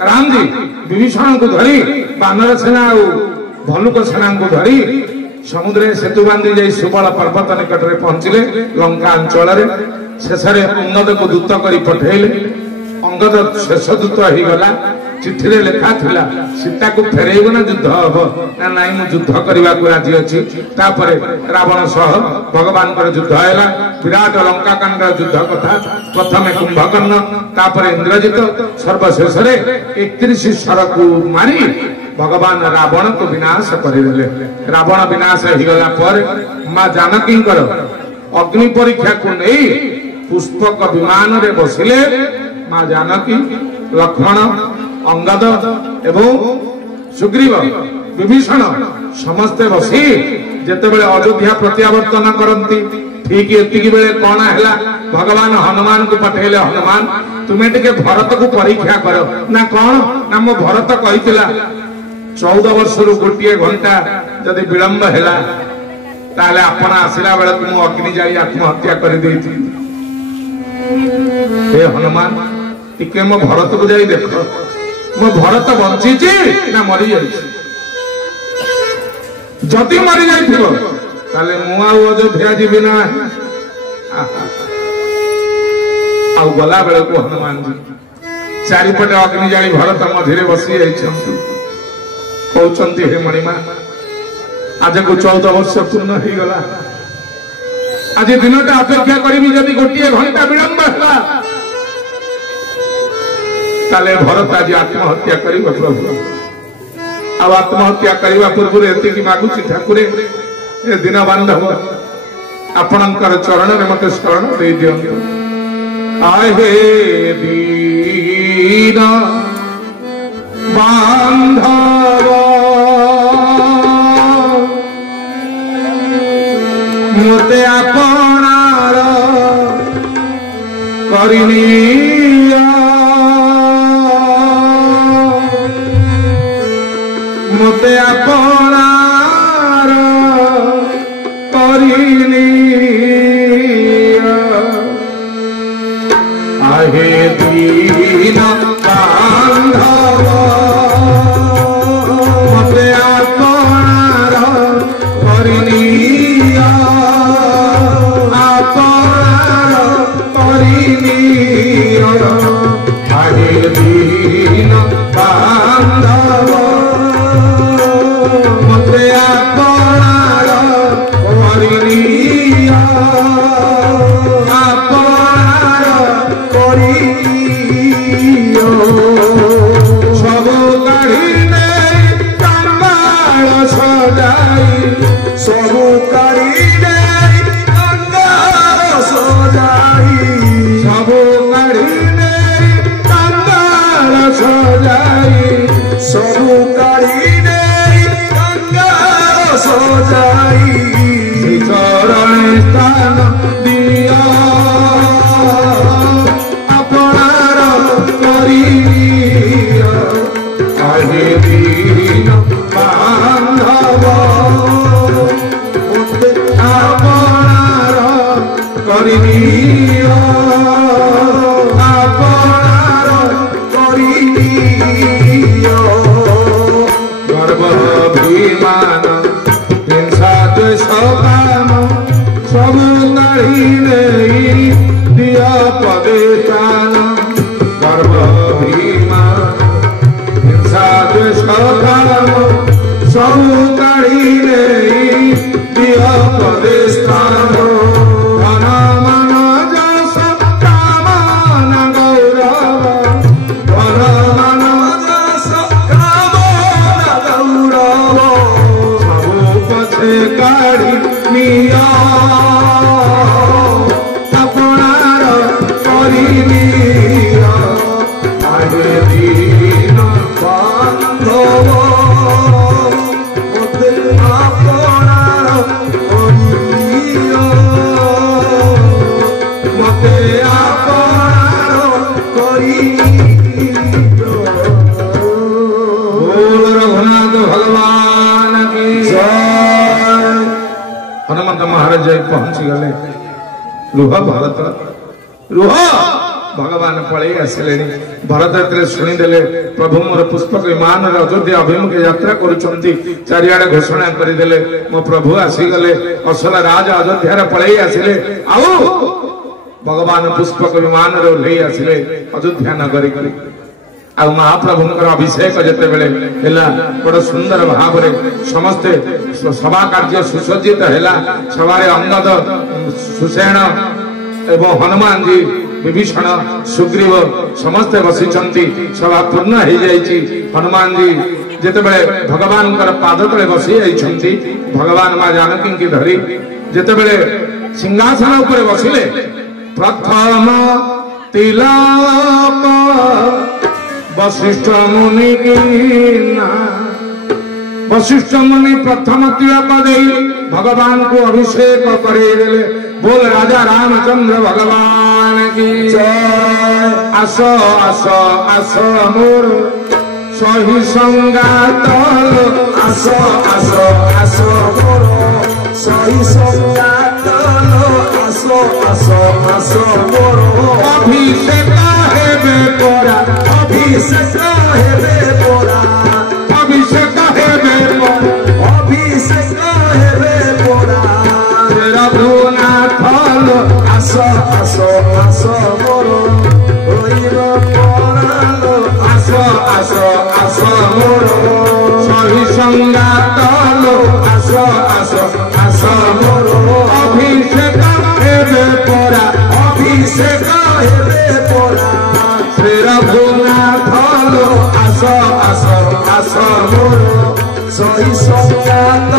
राम जी विभीषण को धरी बानर सेना भल्लुक सेना को धरी समुद्र सेतु बांधी जाई सुबल पर्वत निकट में पहुंचले लंका अंचल शेष अंगद को दूत करी पठेले अंगद शेष दूत हो गला चिठी रे लेखा थिला सीता को फेरेइबो ना युद्ध हबो ना नाही मु युद्ध करबा को राजी अछि तापरे रावण सह भगवान कर युद्ध हैला विराट लंका कांड युद्ध कथा प्रथमे कुंभकर्ण तापरे इंद्रजित सर्वशेष रे 31 शर को मारी भगवान रावण को विनाश करिदेले रावण विनाश हो गला पर मां जानकी कर अग्नि परीक्षा को नहीं पुष्पक विमान रे बसिले मां जानकी लक्ष्मण अंगद एवं सुग्रीव विभीषण समस्ते बसी जेते बेले अयोध्या प्रत्यावर्तन करती ठीक एतिकी बेले कौन है भगवान हनुमान को पठेले हनुमान तुम्हें टिके भरत को परीक्षा कर ना कौन ना मो भरत कही 14 वर्ष रु गोटे घंटा जदि विलंब है ताले आपण आसला बेले तुम अग्नि जाई आत्महत्या कर देती हे हनुमान टिके मो भरत को जाई देख मो भरत बंची ना मरी जाई जदि मरी जाई ताले मु अयोध्या जीवी ना आउ गला बेले को हनुमान जी चारिपटे अग्नि जाई भरत मझे बसी कहते हे मणिमा आज को 14 वर्ष पूर्ण हो गला आज दिनटा अपेक्षा करी जदि गोटे घंटा विलंब है ताले भरत आज आत्महत्या कर प्रभु आत्महत्या करने पूर्व एति मागुची ठाकुर दिन बांधव आपणकर चरण में मत शरण दे दियंतु आहे दीन बांधव मते आपणार करिनिया मते आपणार करिनिया आहे दीन बांधव मते आपणार करिनिया आपणार करिनिया आहे दीन बांधव मते आपणार करिनिया आपणार करिनिया सब काढ़िने कंगाल सजाई सब काढ़िने कंगाल सजाई सब काढ़िने कंगाल सजाई सब काढ़िने कंगाल सजाई चरण स्थान दिया आपणार करिनिया आहे दीन बांधव मते आपणार करिनिया आपणार करिनिया गर्व अभिमान हिंसा द्वेष काम सब काढ़िने दिया पदे स्थान गर्व अभिमान हिंसा द्वेष काम सब काढ़िने दिया पदे मते आपणार करी बोल रघुनाथ भगवान की जय। हनुमंत महाराज जाई पहुंची गले। रुह भरत रुह भगवान पलि आसिले। भरत एतरे शुणीदेले प्रभु मोर पुष्पक विमान अयोध्या अभिमुखे यात्रा करुछंती। चारिआडे घोषणा करिदेले मो प्रभु आसीगले। असल राज अयोध्या पलि आसिले। आउ भगवान पुष्पक विमान ओह्लई आसिले अयोध्या नगरी करी। आ महाप्रभुंकर अभिषेक जेते बेले हैला बड़ सुंदर भाव रे समस्ते सभा कार्य सुसज्जित हैला। सभारे अंगद सुसेन एवं हनुमान जी विभीषण सुग्रीव समस्ते बसिचंती। सभा पूर्ण हो जाइछि। हनुमान जी जेते बेले भगवान पाद तले बसी जाइछंती। भगवान मां जानकी की धरी जेते बेले सिंहासन ऊपर बसिले प्रथम तिलक वशिष्ठ मुनि वशिष्ठ मुनि प्रथम तिलक दे भगवान को अभिषेक करे। बोल राजा रामचंद्र भगवान की जय। आस आस आस मोर सही संगात आस आस आस मोर सही संगात आस आस आस मोर अभिषेक हेबे तोरा अभिषेक हेबे तोरा अभिषेक हेबे तोरा अभिषेक हेबे तोरा रघुनाथ आस आस आस मोर होइब परालो आस आस आस मोर सही संगात आस आस आस मोर अभिषेक हेबे तोरा अभिषेक हेबे तोरा श्री रघुनाथ आस आस आस मोर सही संगात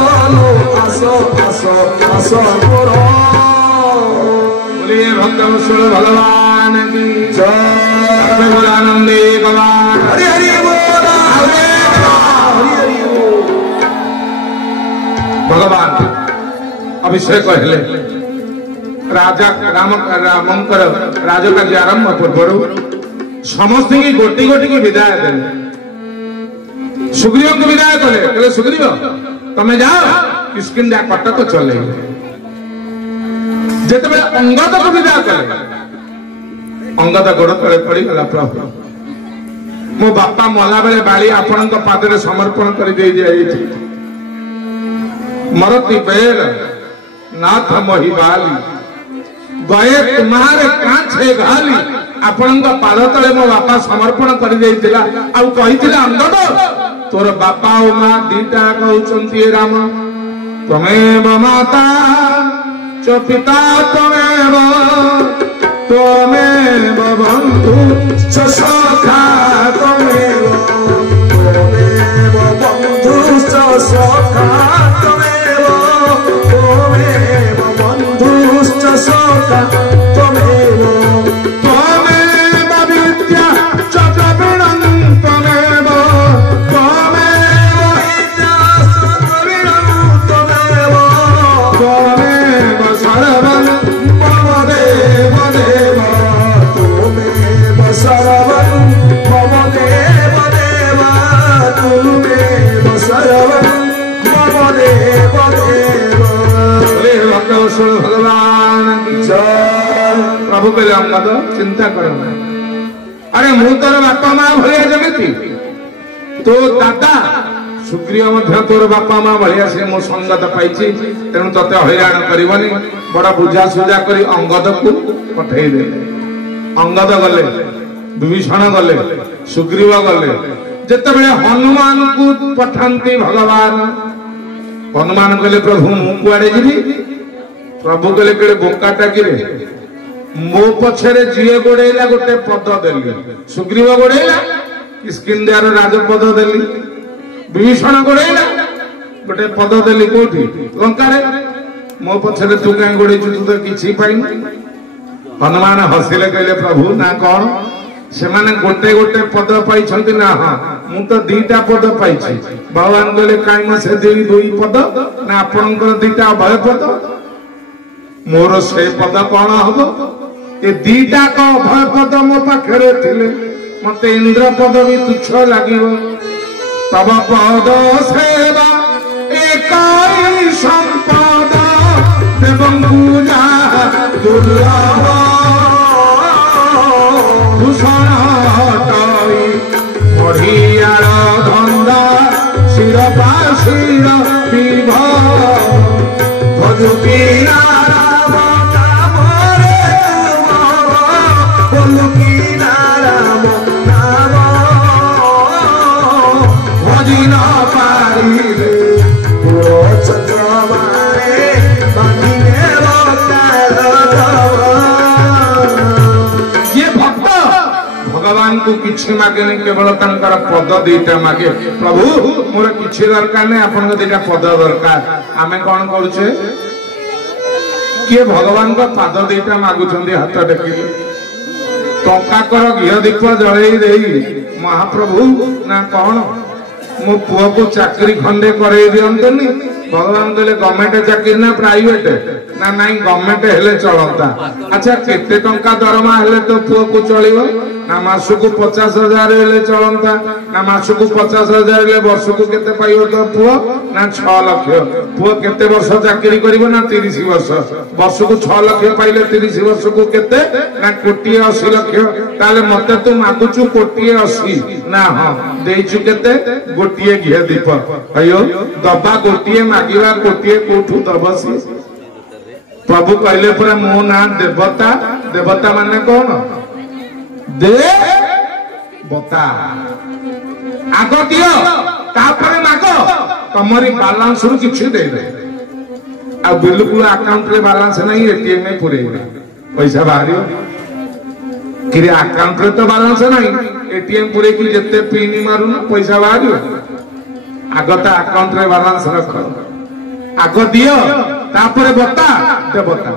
आस आस आस मोर। बोलिए भक्त वत्सल भगवान की जय। आनंदे भगवान हरि हरि बोल हरि हरि बोल। भगवान अभिषेक हेले राजा रामंकर राजकार्य आरंभ पूर्व समस्त की गोटी गोटी की विदाय देले। सुग्रीव को विदाय कले सुग्रीव तमे जाओ किष्किंधा कटक चले। जेते अंगद को विदाय कले अंगद गोड़ तले पड़ी गला। प्रभु मो बापा मला बेले बाली आपण पादरे समर्पण कर दे जाइछि। मरती बेर नाथ मोहि बाली गए तुम्हारे काछे घाली। आपण पाद तले मो बापा समर्पण कर देइतिला। आ कहितिला अंगद तोर बापा ओ मां दीटा कहउचंती राम तमेव माता च पिता तमेव तमेव बंधु च सखा तमेव तमेव बंधु च सखा तमेव तमेव बंधु च सखा तमेव तमेव विद्या च द्रविणं तमेव तमेव विद्या च द्रविणं तमेव तमेव सर्वं मम देव देव तमेव सर्वं मम देव देव तमेव सर्वं मम देव देव। भक्त वत्सल भगवान की जय। प्रभु कहले अंगद चिंता करो ना। अरे मु तोर बापा मां भलिया जमिति तो दादा सुग्रीव मध्य तोर बापा मां भलिया से मो संगत पाइछि। तेणु तते हैरान करबनी बड़ा बुझा सुझा करी अंगद को पठेई दे। अंगद गले विभीषण गले सुग्रीव गले। जेते बेले हनुमान को पठांती भगवान हनुमान कहले प्रभु मु कुआडे जीवी। प्रभु कहले केड़े बोकाटा किरे मो पछरे जिए गोड़ेला गोटे पद देली। सुग्रीव गोड़ेला किष्किंधार राजपद देली। विभीषण गोड़ेला गोटे पद देली कोठी लंका रे। मो पछरे तू काई गोड़ेछु तू तो किछि पाइन। हनुमान हसिले कहले प्रभु ना कौन से माने गोटे गोटे पद पाई ना। हाँ मु तो दीटा पद पाई। भगवान कहले काई म से देई दुई पद ना आपनकर दीटा अभय पद मोर से पद कौन हम ए दीटा को अभय पद मो पाखरे थिले मते इंद्र पदवी तुच्छ लागिवो तब पद सेवा एकाई संपद देवं पूजा दुर्लभ भूषण हटई बढ़ियार धंदा शिरपा शिर विभ भजुकी राम नाम रे भजुकी राम नाम भजी न पारी रे चंद्रमारे बांधिने ये भक्त भगवान को किछि मागे नहीं केवल तंकर पद दीटा मागे प्रभु मोर किछि दरकार नहीं आपन दीटा पद दरकार आमे कोन करूछे किए भगवान को पाद दीटा मागुछंदी हाथ टेकिले टंका कर घिया दीप जळेई देई महाप्रभु ना कौन मो पुआ को चाकरी खंडे करे दियंतनी भगवान कहले गवर्नमेंट चाकरी ना प्राइवेट ना नहीं गवर्नमेंट हेले चलता अच्छा केते टंका दरमा हेले तो पुआ को चलिबो ना मासु को 50,000 हेले चलता ना मासु को 50,000 हेले वर्ष को केते पाइबो तो पुआ ना 6 लाख पुआ केते वर्ष चाकरी करिवो ना 30 वर्ष वर्ष को 6 लाख पाइले 30 वर्ष को केते ना 1,80 लाख ताले मते तू मागुचु 1,80 ना हां देइचु केते गोटिए घिया दीप अयो दबा गोटिए मागिवा गोटिए कोठू दबसी प्रभु कहले पूरा मो ना देवता देवता माने कौन दे बता आग दियो तापरे मागो तमरी बैलेंस रु किछि दे दे आ बिल्कुल अकाउंट रे बैलेंस नहीं एटीएम में पुरे पैसा बाहरियो कि अकाउंट रे तो बैलेंस नहीं एटीएम पुरे की जत्ते पिन मारू ना पैसा बाहरियो आगता अकाउंट रे बैलेंस रख आग दियो तापरे बता देवता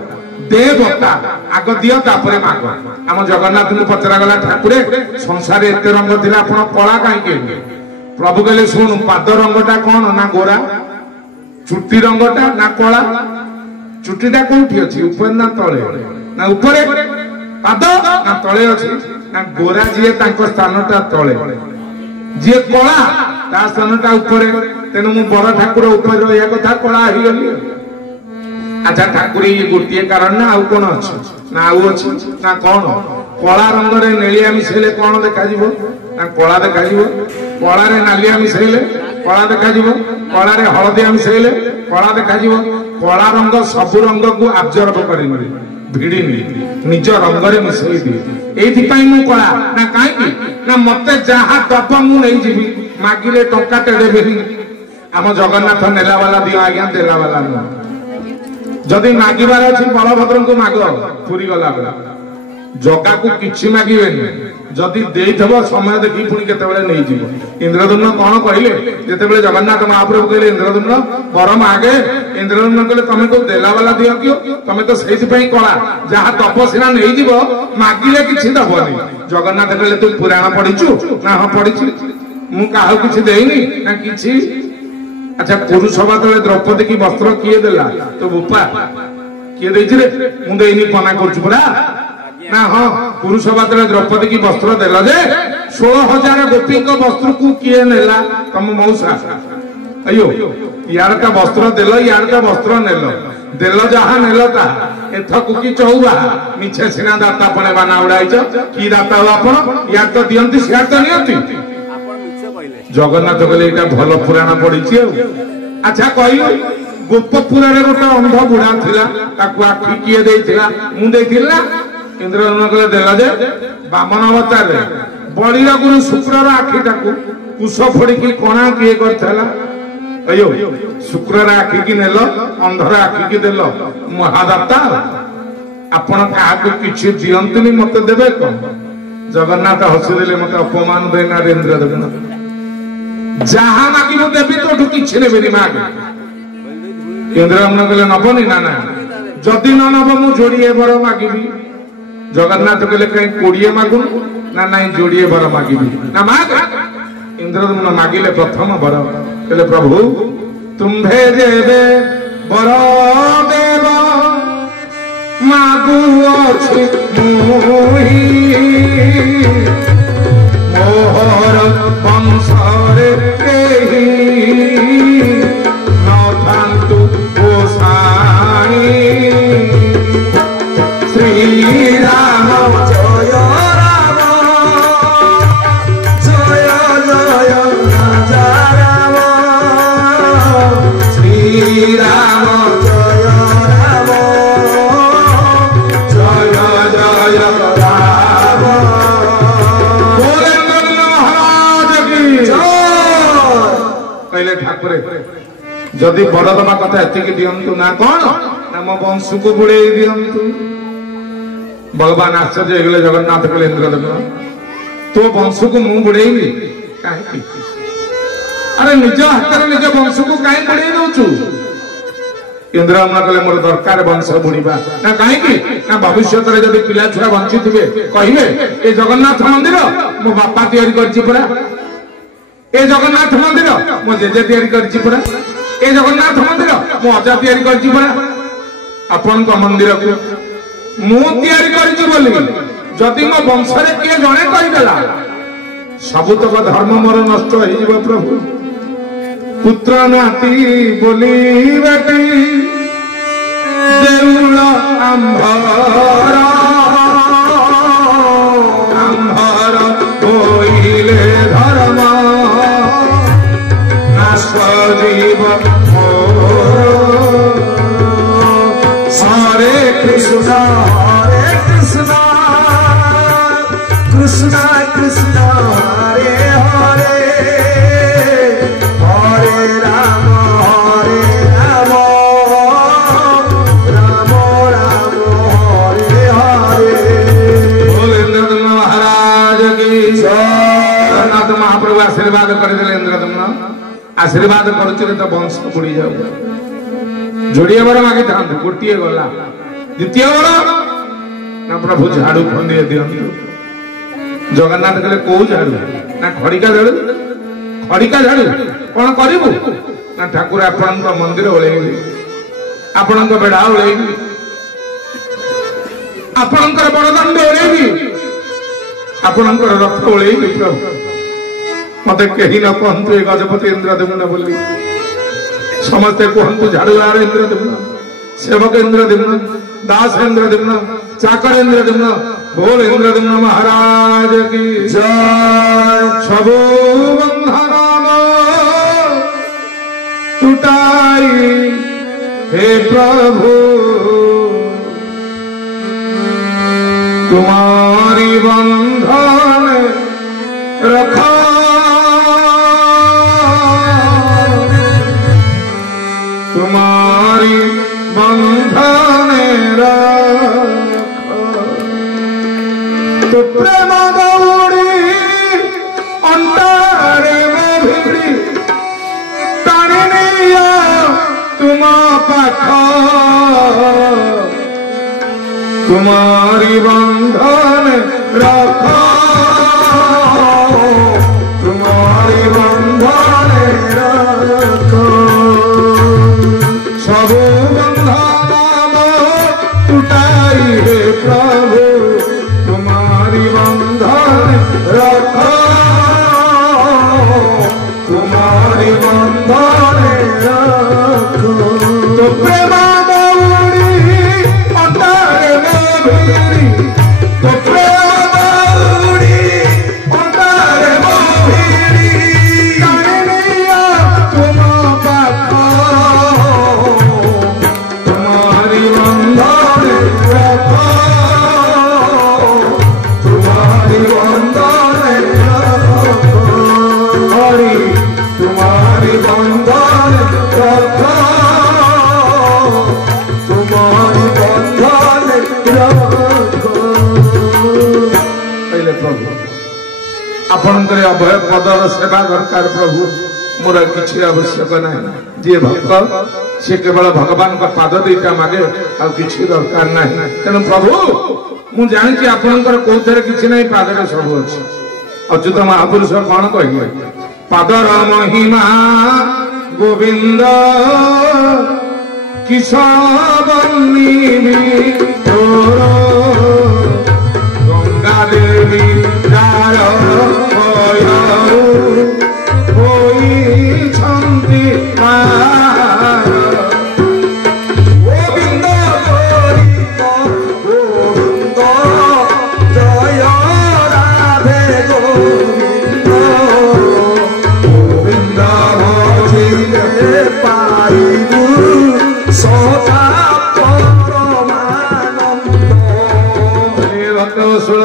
दे बता आग दियो तापरे मागो हम जगन्नाथ को पचरा गला ठाकुरे संसार एते रंग दिला आपण कला काई के प्रभु कहले सुन पाद रंगटा कोन ना गोरा चुट्टी रंगटा ना कला चुट्टीटा कोठी अछि ऊपर ना तळे ना ऊपरे पाद ना तळे अछि ना गोरा जिए तांको स्थानटा तळे जे कला ता स्थानटा ऊपरे तेनु मु बड़ ठाकुर ऊपर रहिया कथा कला ही गली अच्छा ठाकुर ये गोटिए कारण ना आउ कोन अछि ना आउ अछि ना कोन कला रंग रे नेलिया मिसेले कोन देखा जिवो ना कला देखा जिवो कला रे नालिया मिसेले कला देखा जिवो कला रे हळदिया मिसेले कला देखा जिवो कला रंग सब रंग को अब्जर्व करिनि भिडिनि निज रंग रे मिसेई दी एथि पई मु कला ना काई की ना मते जहा दब मु नै जिवि मागिले टंका टे देबेनी आम जगन्नाथ नेला वाला दियो आज्ञा देला वाला न जदि मागिबार अछि बलभद्र को माग पूरी गला जगा को किछि मागिबेनी जदि देइथबो समय देखि पुनी केते बेले नै जिवो इंद्रदम्न कोन कहिले जेते बेले जगन्नाथ महाप्रभु कहले इंद्रदम्न बर मागे इंद्रदम्न कहले तमे को देला वाला दियो कियो तमे तो सेहि पई कला जहा तपसिना नै जिवो मागिले किछि दबोनी जगन्नाथ कहले तू पुराण पढिचु ना हां पढिछि मु काहु किछि देइनी ना किछि अच्छा पुरुष सभा तले द्रौपदी की वस्त्र किए देला तो बुपा किए देछि रे मु देइनी पना करछु परा ना हां पुरुष सभा तले द्रौपदी की वस्त्र देला जे 16,000 गोपी को वस्त्र को किए नेला तम मौसा अयो यार का वस्त्र देलो यार का वस्त्र नेलो देलो जहा नेलो ता एथकु की चौबा मिछे सिना दाता पणे बाना उडाइछ की दाता आपण यार तो दियंती सियार तो नियंती जगन्नाथ कहले एटा भलो पुराण पढिछि अच्छा कहियो गोपपुर रे गोटा अंध बुढा थिला ताकू आखि किए देइथिला मु देइथिला इंद्रदम्न कहले देला जे बामन अवतार रे बळीरा गुरु शुक्रर आखि ताकू कुश फोड़ी की कोणा किए करथला अयो शुक्रर आखि की नेलो अंधर आखि की देलो महादाता आपण काहाकू किछि दियंतनी मते देबे कोन जगन्नाथ हसी देले मते अपमान देना इंद्रदम्न जहा मागी मु देबी तो किछि नेबेनी माग इंद्रदम्न कहले नबनी ना ना जदि न नब मु जोड़िए बर मागिबी जगन्नाथ कहले कहीं 20 मागु ना नहीं जोड़िए बर मागिबी ना माग इंद्रदम्न मागिले प्रथम बर कहले प्रभु तुम्भे जेबे बर देव ମାଗୁଅଛି ମୁହିଁ ମୋହର ବଂଶରେ କେହି ନଥାନ୍ତୁ ଗୋସାଇଁ ଶ୍ରୀରାମ ଜୟ ରାମ ଜୟ ଜୟ ରାଜା ରାମ ଶ୍ରୀରାମ ଜୟ ରାମ ଜୟ ଜୟ ରାମ ମହାରାଜ କି କହିଲେ ଠାକୁରେ ଯଦି ବଡ ଦବା କଥା ଏତିକି ଦିଅନ୍ତୁ ନା କଣ ନା ମୋ ବଂଶକୁ ବୁଡେଇ ଦିଅନ୍ତୁ। ଭଗବାନ ଆଶ୍ଚର୍ଯ୍ୟ ହେଇଗଲେ ଜଗନ୍ନାଥ କହିଲେ ଇନ୍ଦ୍ରଦେବ ତୋ ବଂଶକୁ ମୁଁ ବୁଡେଇବି କାହିଁକି? ଆରେ ନିଜ ହାତରେ ନିଜ ବଂଶକୁ କାହିଁ ବୁଡେଇ ଦଉଛୁ? ଇନ୍ଦ୍ରଦେବ କହିଲେ ମୋର ଦରକାର ବଂଶ ବୁଡିବା ନା କାହିଁକି ନା ଭବିଷ୍ୟତରେ ଯଦି ପିଲା ଛୁଆ ବଞ୍ଚିଥିବେ କହିବେ ଏ ଜଗନ୍ନାଥ ମନ୍ଦିର ମୋ ବାପା ତିଆରି କରିଛି ପରା, ଏ ଜଗନ୍ନାଥ ମନ୍ଦିର ମୋ ଜେଜେ ତିଆରି କରିଛି ପରା, ଏ ଜଗନ୍ନାଥ ମନ୍ଦିର ମୋ ଅଜା ତିଆରି କରିଛି ପରା। ଆପଣଙ୍କ ମନ୍ଦିରକୁ ମୁଁ ତିଆରି କରିଛି ବୋଲି ଯଦି ମୋ ବଂଶରେ କିଏ ଜଣେ କହିଦେଲା ସବୁତକ ଧର୍ମ ମୋର ନଷ୍ଟ ହେଇଯିବ ପ୍ରଭୁ। ପୁତ୍ର ନାତି ବୋଲି ବାଟି ଦେଉଳ ଆମ୍ଭର ଆମ୍ଭର ହୋଇଲେ ଧର୍ମ ନାଶ ଜୀବ ହରେ କୃଷ୍ଣ କୃଷ୍ଣ କୃଷ୍ଣ ହରେ ହରେ ହରେ ରାମ ରାମ ରାମ ହରେ ହରେ। ଇନ୍ଦ୍ରଦମ୍ନ ମହାରାଜ କି ଜଗନ୍ନାଥ ମହାପ୍ରଭୁ ଆଶୀର୍ବାଦ କରିଦେଲେ। ଇନ୍ଦ୍ରଦମ୍ନ ଆଶୀର୍ବାଦ କରୁଛି ତ ବଂଶ ବୁଡି ଯାଉ। ଯୋଡିଏ ବର ମାଗିଥାନ୍ତୁ ଗୋଟିଏ ଗଲା, ଦ୍ୱିତୀୟ ବର ନା ପ୍ରଭୁ ଝାଡୁ ଖଣ୍ଡିଏ ଦିଅନ୍ତୁ। ଜଗନ୍ନାଥ କହିଲେ କୋଉ ଝାଡୁ ନା ଖଡିକା ଝାଡୁ। ଖଡିକା ଝାଡୁ କଣ କରିବୁ ନା ଠାକୁର ଆପଣଙ୍କ ମନ୍ଦିର ଓଳେଇବି, ଆପଣଙ୍କ ବେଢା ଓଳେଇବି, ଆପଣଙ୍କର ବଡ଼ଦାଣ୍ଡ ଓଳେଇବି, ଆପଣଙ୍କର ରଥ ଓଳେଇବି। ପ୍ରଭୁ ମତେ କେହି ନ କୁହନ୍ତୁ ଏ ଗଜପତି ଇନ୍ଦ୍ରଦେବ ବୋଲି, ସମସ୍ତେ କୁହନ୍ତୁ ଝାଡୁଆର ଇନ୍ଦ୍ରଦେବ, ସେବକ ଇନ୍ଦ୍ରଦେବ, ଦାସ ଇନ୍ଦ୍ରଦେବ, ଚାକର ଇନ୍ଦ୍ରଦେବ। ବୋଲ ଇନ୍ଦ୍ରଦେବ ମହାରାଜ କି ଜୟ। ସବୁ ବନ୍ଧନ ଟୁଟାଇ हे प्रभु तुम्हारी बंधन रखा, तुम्हारी बंधन रखा। तो प्रेम दौड़ी अंटारे में भिड़ी टाणी नहीं तुम पाख, तुम्हारी बंधन रखा, तुम्हारी बंधन रखा। सब बंधन टूटाई है प्रभु तुम्हारी बंधन रखा, तुम्हारी बंधन रखो। तो प्रेम दौड़ी अंटारे में भिड़ी, तो प्रेम दौड़ी अंटारे में भिड़ी टाणी नहीं तुम पाख, तुम्हारी बंधन रखो, तुम्हारी बंधन रखो। हरि तुम्हारी बंधन रखो, तुम्हारी बंधन रखो। पहले प्रभु आपणकर अभय पदर सेवा दरकार। प्रभु मोर किसी आवश्यक ना, जी भक्त सी केवल भगवान का पाद दीटा मागे आ किसी दरकार ना। तेणु प्रभु मु जानी आपणकर कौन किसी ना, पादरे सब अच्छे। अच्युत महापुरुष कौन कहे पादर महिमा गोविंद किशोरनी तोर गंगा देवी जार होई छंती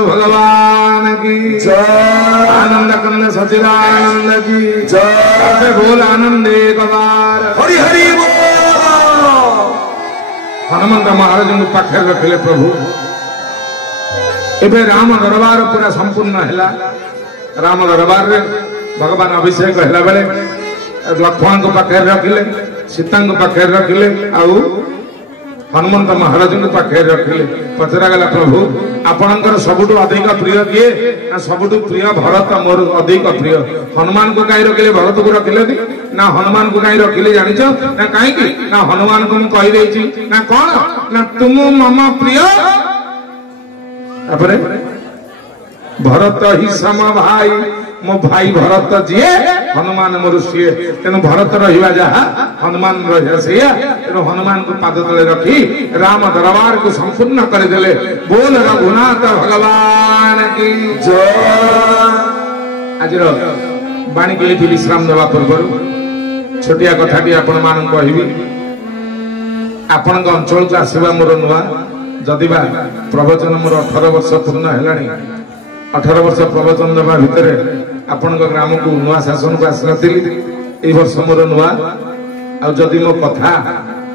भगवान की आनंद कंद सचिदानंद की जय बोल आनंद एक बार हरि हरि बोल हनुमंत महाराज पाखे रखिले प्रभु एबे राम दरबार पूरा संपूर्ण हैला राम दरबार रे भगवान अभिषेक हैला बेले लक्ष्मण को पाखे रखिले सीता को पाखे रखिले आउ हनुमंत महाराज को पाखे रखिले पचरा गला प्रभु आपणकर सबुठु अधिक प्रिय किए ना सबुठु प्रिय भरत मोर अधिक प्रिय हनुमान को कहीं रखिले भरत को रखिले ना हनुमान को कहीं रखिले जानिछ ना कहीं ना हनुमान को मु कहि देछि ना कोन ना तुम मम प्रिय तापरे भरत ही सम भाई मो भाई भरत जीए हनुमान मोर सीए तेणु भरत रहिबा जहा हनुमान रहिया सीया तेणु हनुमान को पाद तले रखी राम दरबार को संपूर्ण कर देले बोल रघुनाथ भगवान की जय आज बाणी के लिए विश्राम देवा पूर्व छोटिया कथाटी आपण मान कहबी आपण अंचल को आसवा मोर नुआ जदिबा प्रवचन मोर 18 वर्ष पूर्ण हेलानी 18 वर्ष प्रवचन देवा भितर आपण ग्राम को नुआ शासन को आसनती ए वर्ष मोर नुआ आ जदि मो कथा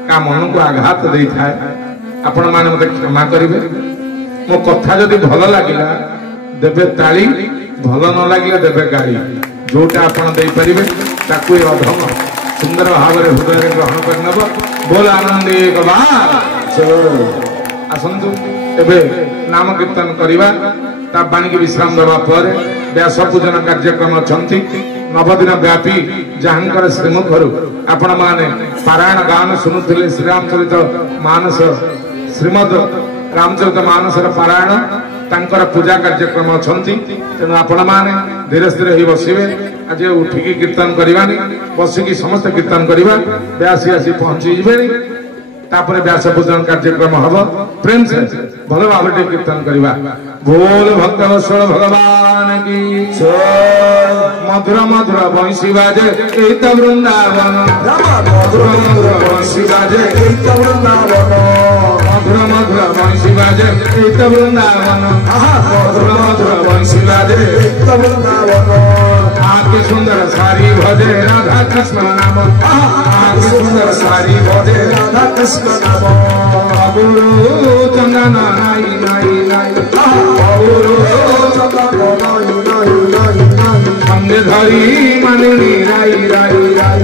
का मन को आघात दे थाए आपण माने मते क्षमा करिवे मो कथा जदि भल लागिला देबे ताली भल न लागिला देबे गाली जोटा आपण दे परिबे ताकू अधम सुंदर भाव रे हृदय रे ग्रहण करनब बोल आनंद एक बार आसंतु एबे नाम कीर्तन करिवा ता बाणी के विश्राम देवा पर व्यास पूजन कार्यक्रम छंती नवदिन व्यापी जहांकर श्रीमुखरु आपण माने पारायण गान सुनुथिले श्री रामचरित मानस श्रीमद रामचरित मानस पारायण तांकर पूजा कार्यक्रम छंती तेनु आपण माने धीरे धीरे ही बसिबे आज उठिकी कीर्तन करबानी बसिकी समस्त कीर्तन करबा व्यासी आसी पहुंची जिबेनी तापर व्यास पूजन कार्यक्रम हब प्रेम से भल भाव कीर्तन करवा बोल भक्तवत्सल भगवान की मधुर मधुर बंशी बाजे एत वृंदावन मधुर मधुर बंशी बाजे एत वृंदावन मधुर मधुर बंशी बाजे एत वृंदावन मधुर मधुर बंशी बाजे एत वृंदावन आके सुंदर सारी भजे राधा कृष्ण नाम आके सुंदर सारी भजे राधा कृष्ण नाम अबुरु चंदन नाई नाई नाई अबुरु चंदन नाई नाई नाई नाई अंगे धरी मानिनी राई राई राई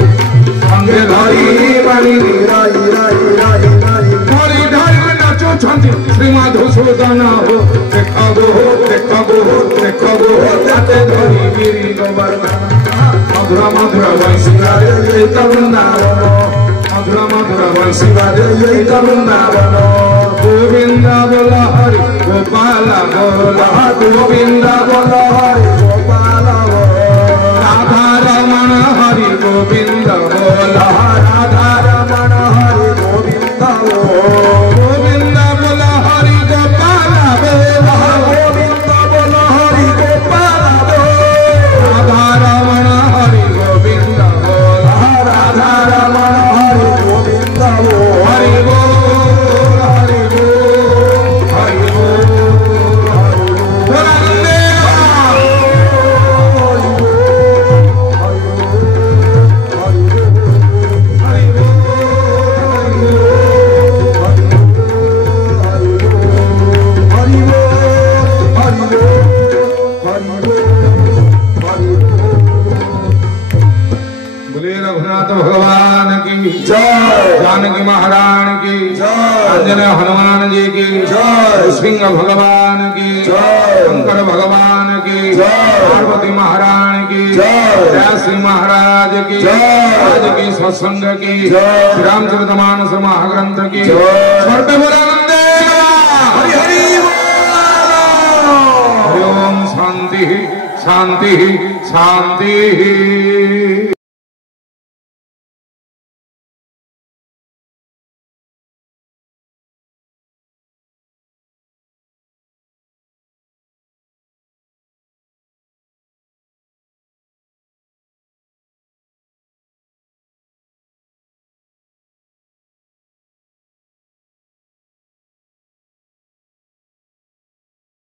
अंगे धरी मानिनी राई राई राई राई धरी धरी नाचो छंती श्री मधुसूदन हो देखबो देखबो ताते धरी गिरी गोवर्धन मधुर मधुर बंशी बाजे एत वृंदावन मधुर मधुर बंशी बाजे एत वृंदावन गोविंद बोल हरि गोपाल बोल गोविंद बोल हरि गोपाल राधा रमण हरि गोविंद बोल राधा रमण हरि गोविंद गोविंद बोल हरि गोपाल गोविंद बोल हरि गोपाल राधा रमण हरि गोविंद बोल राधा रमण हरि गोविंद हरि भगवान की जय जानकी महाराज की जय अंजने हनुमान जी की जय सिंह भगवान की जय शंकर भगवान की जय पार्वती महाराज की जय श्री महाराज की आज की सत्संग की श्री रामचरितमानस महाग्रंथ की छोटे बुलंदे हरि हरि बोल। ओम शांति शांति शांति।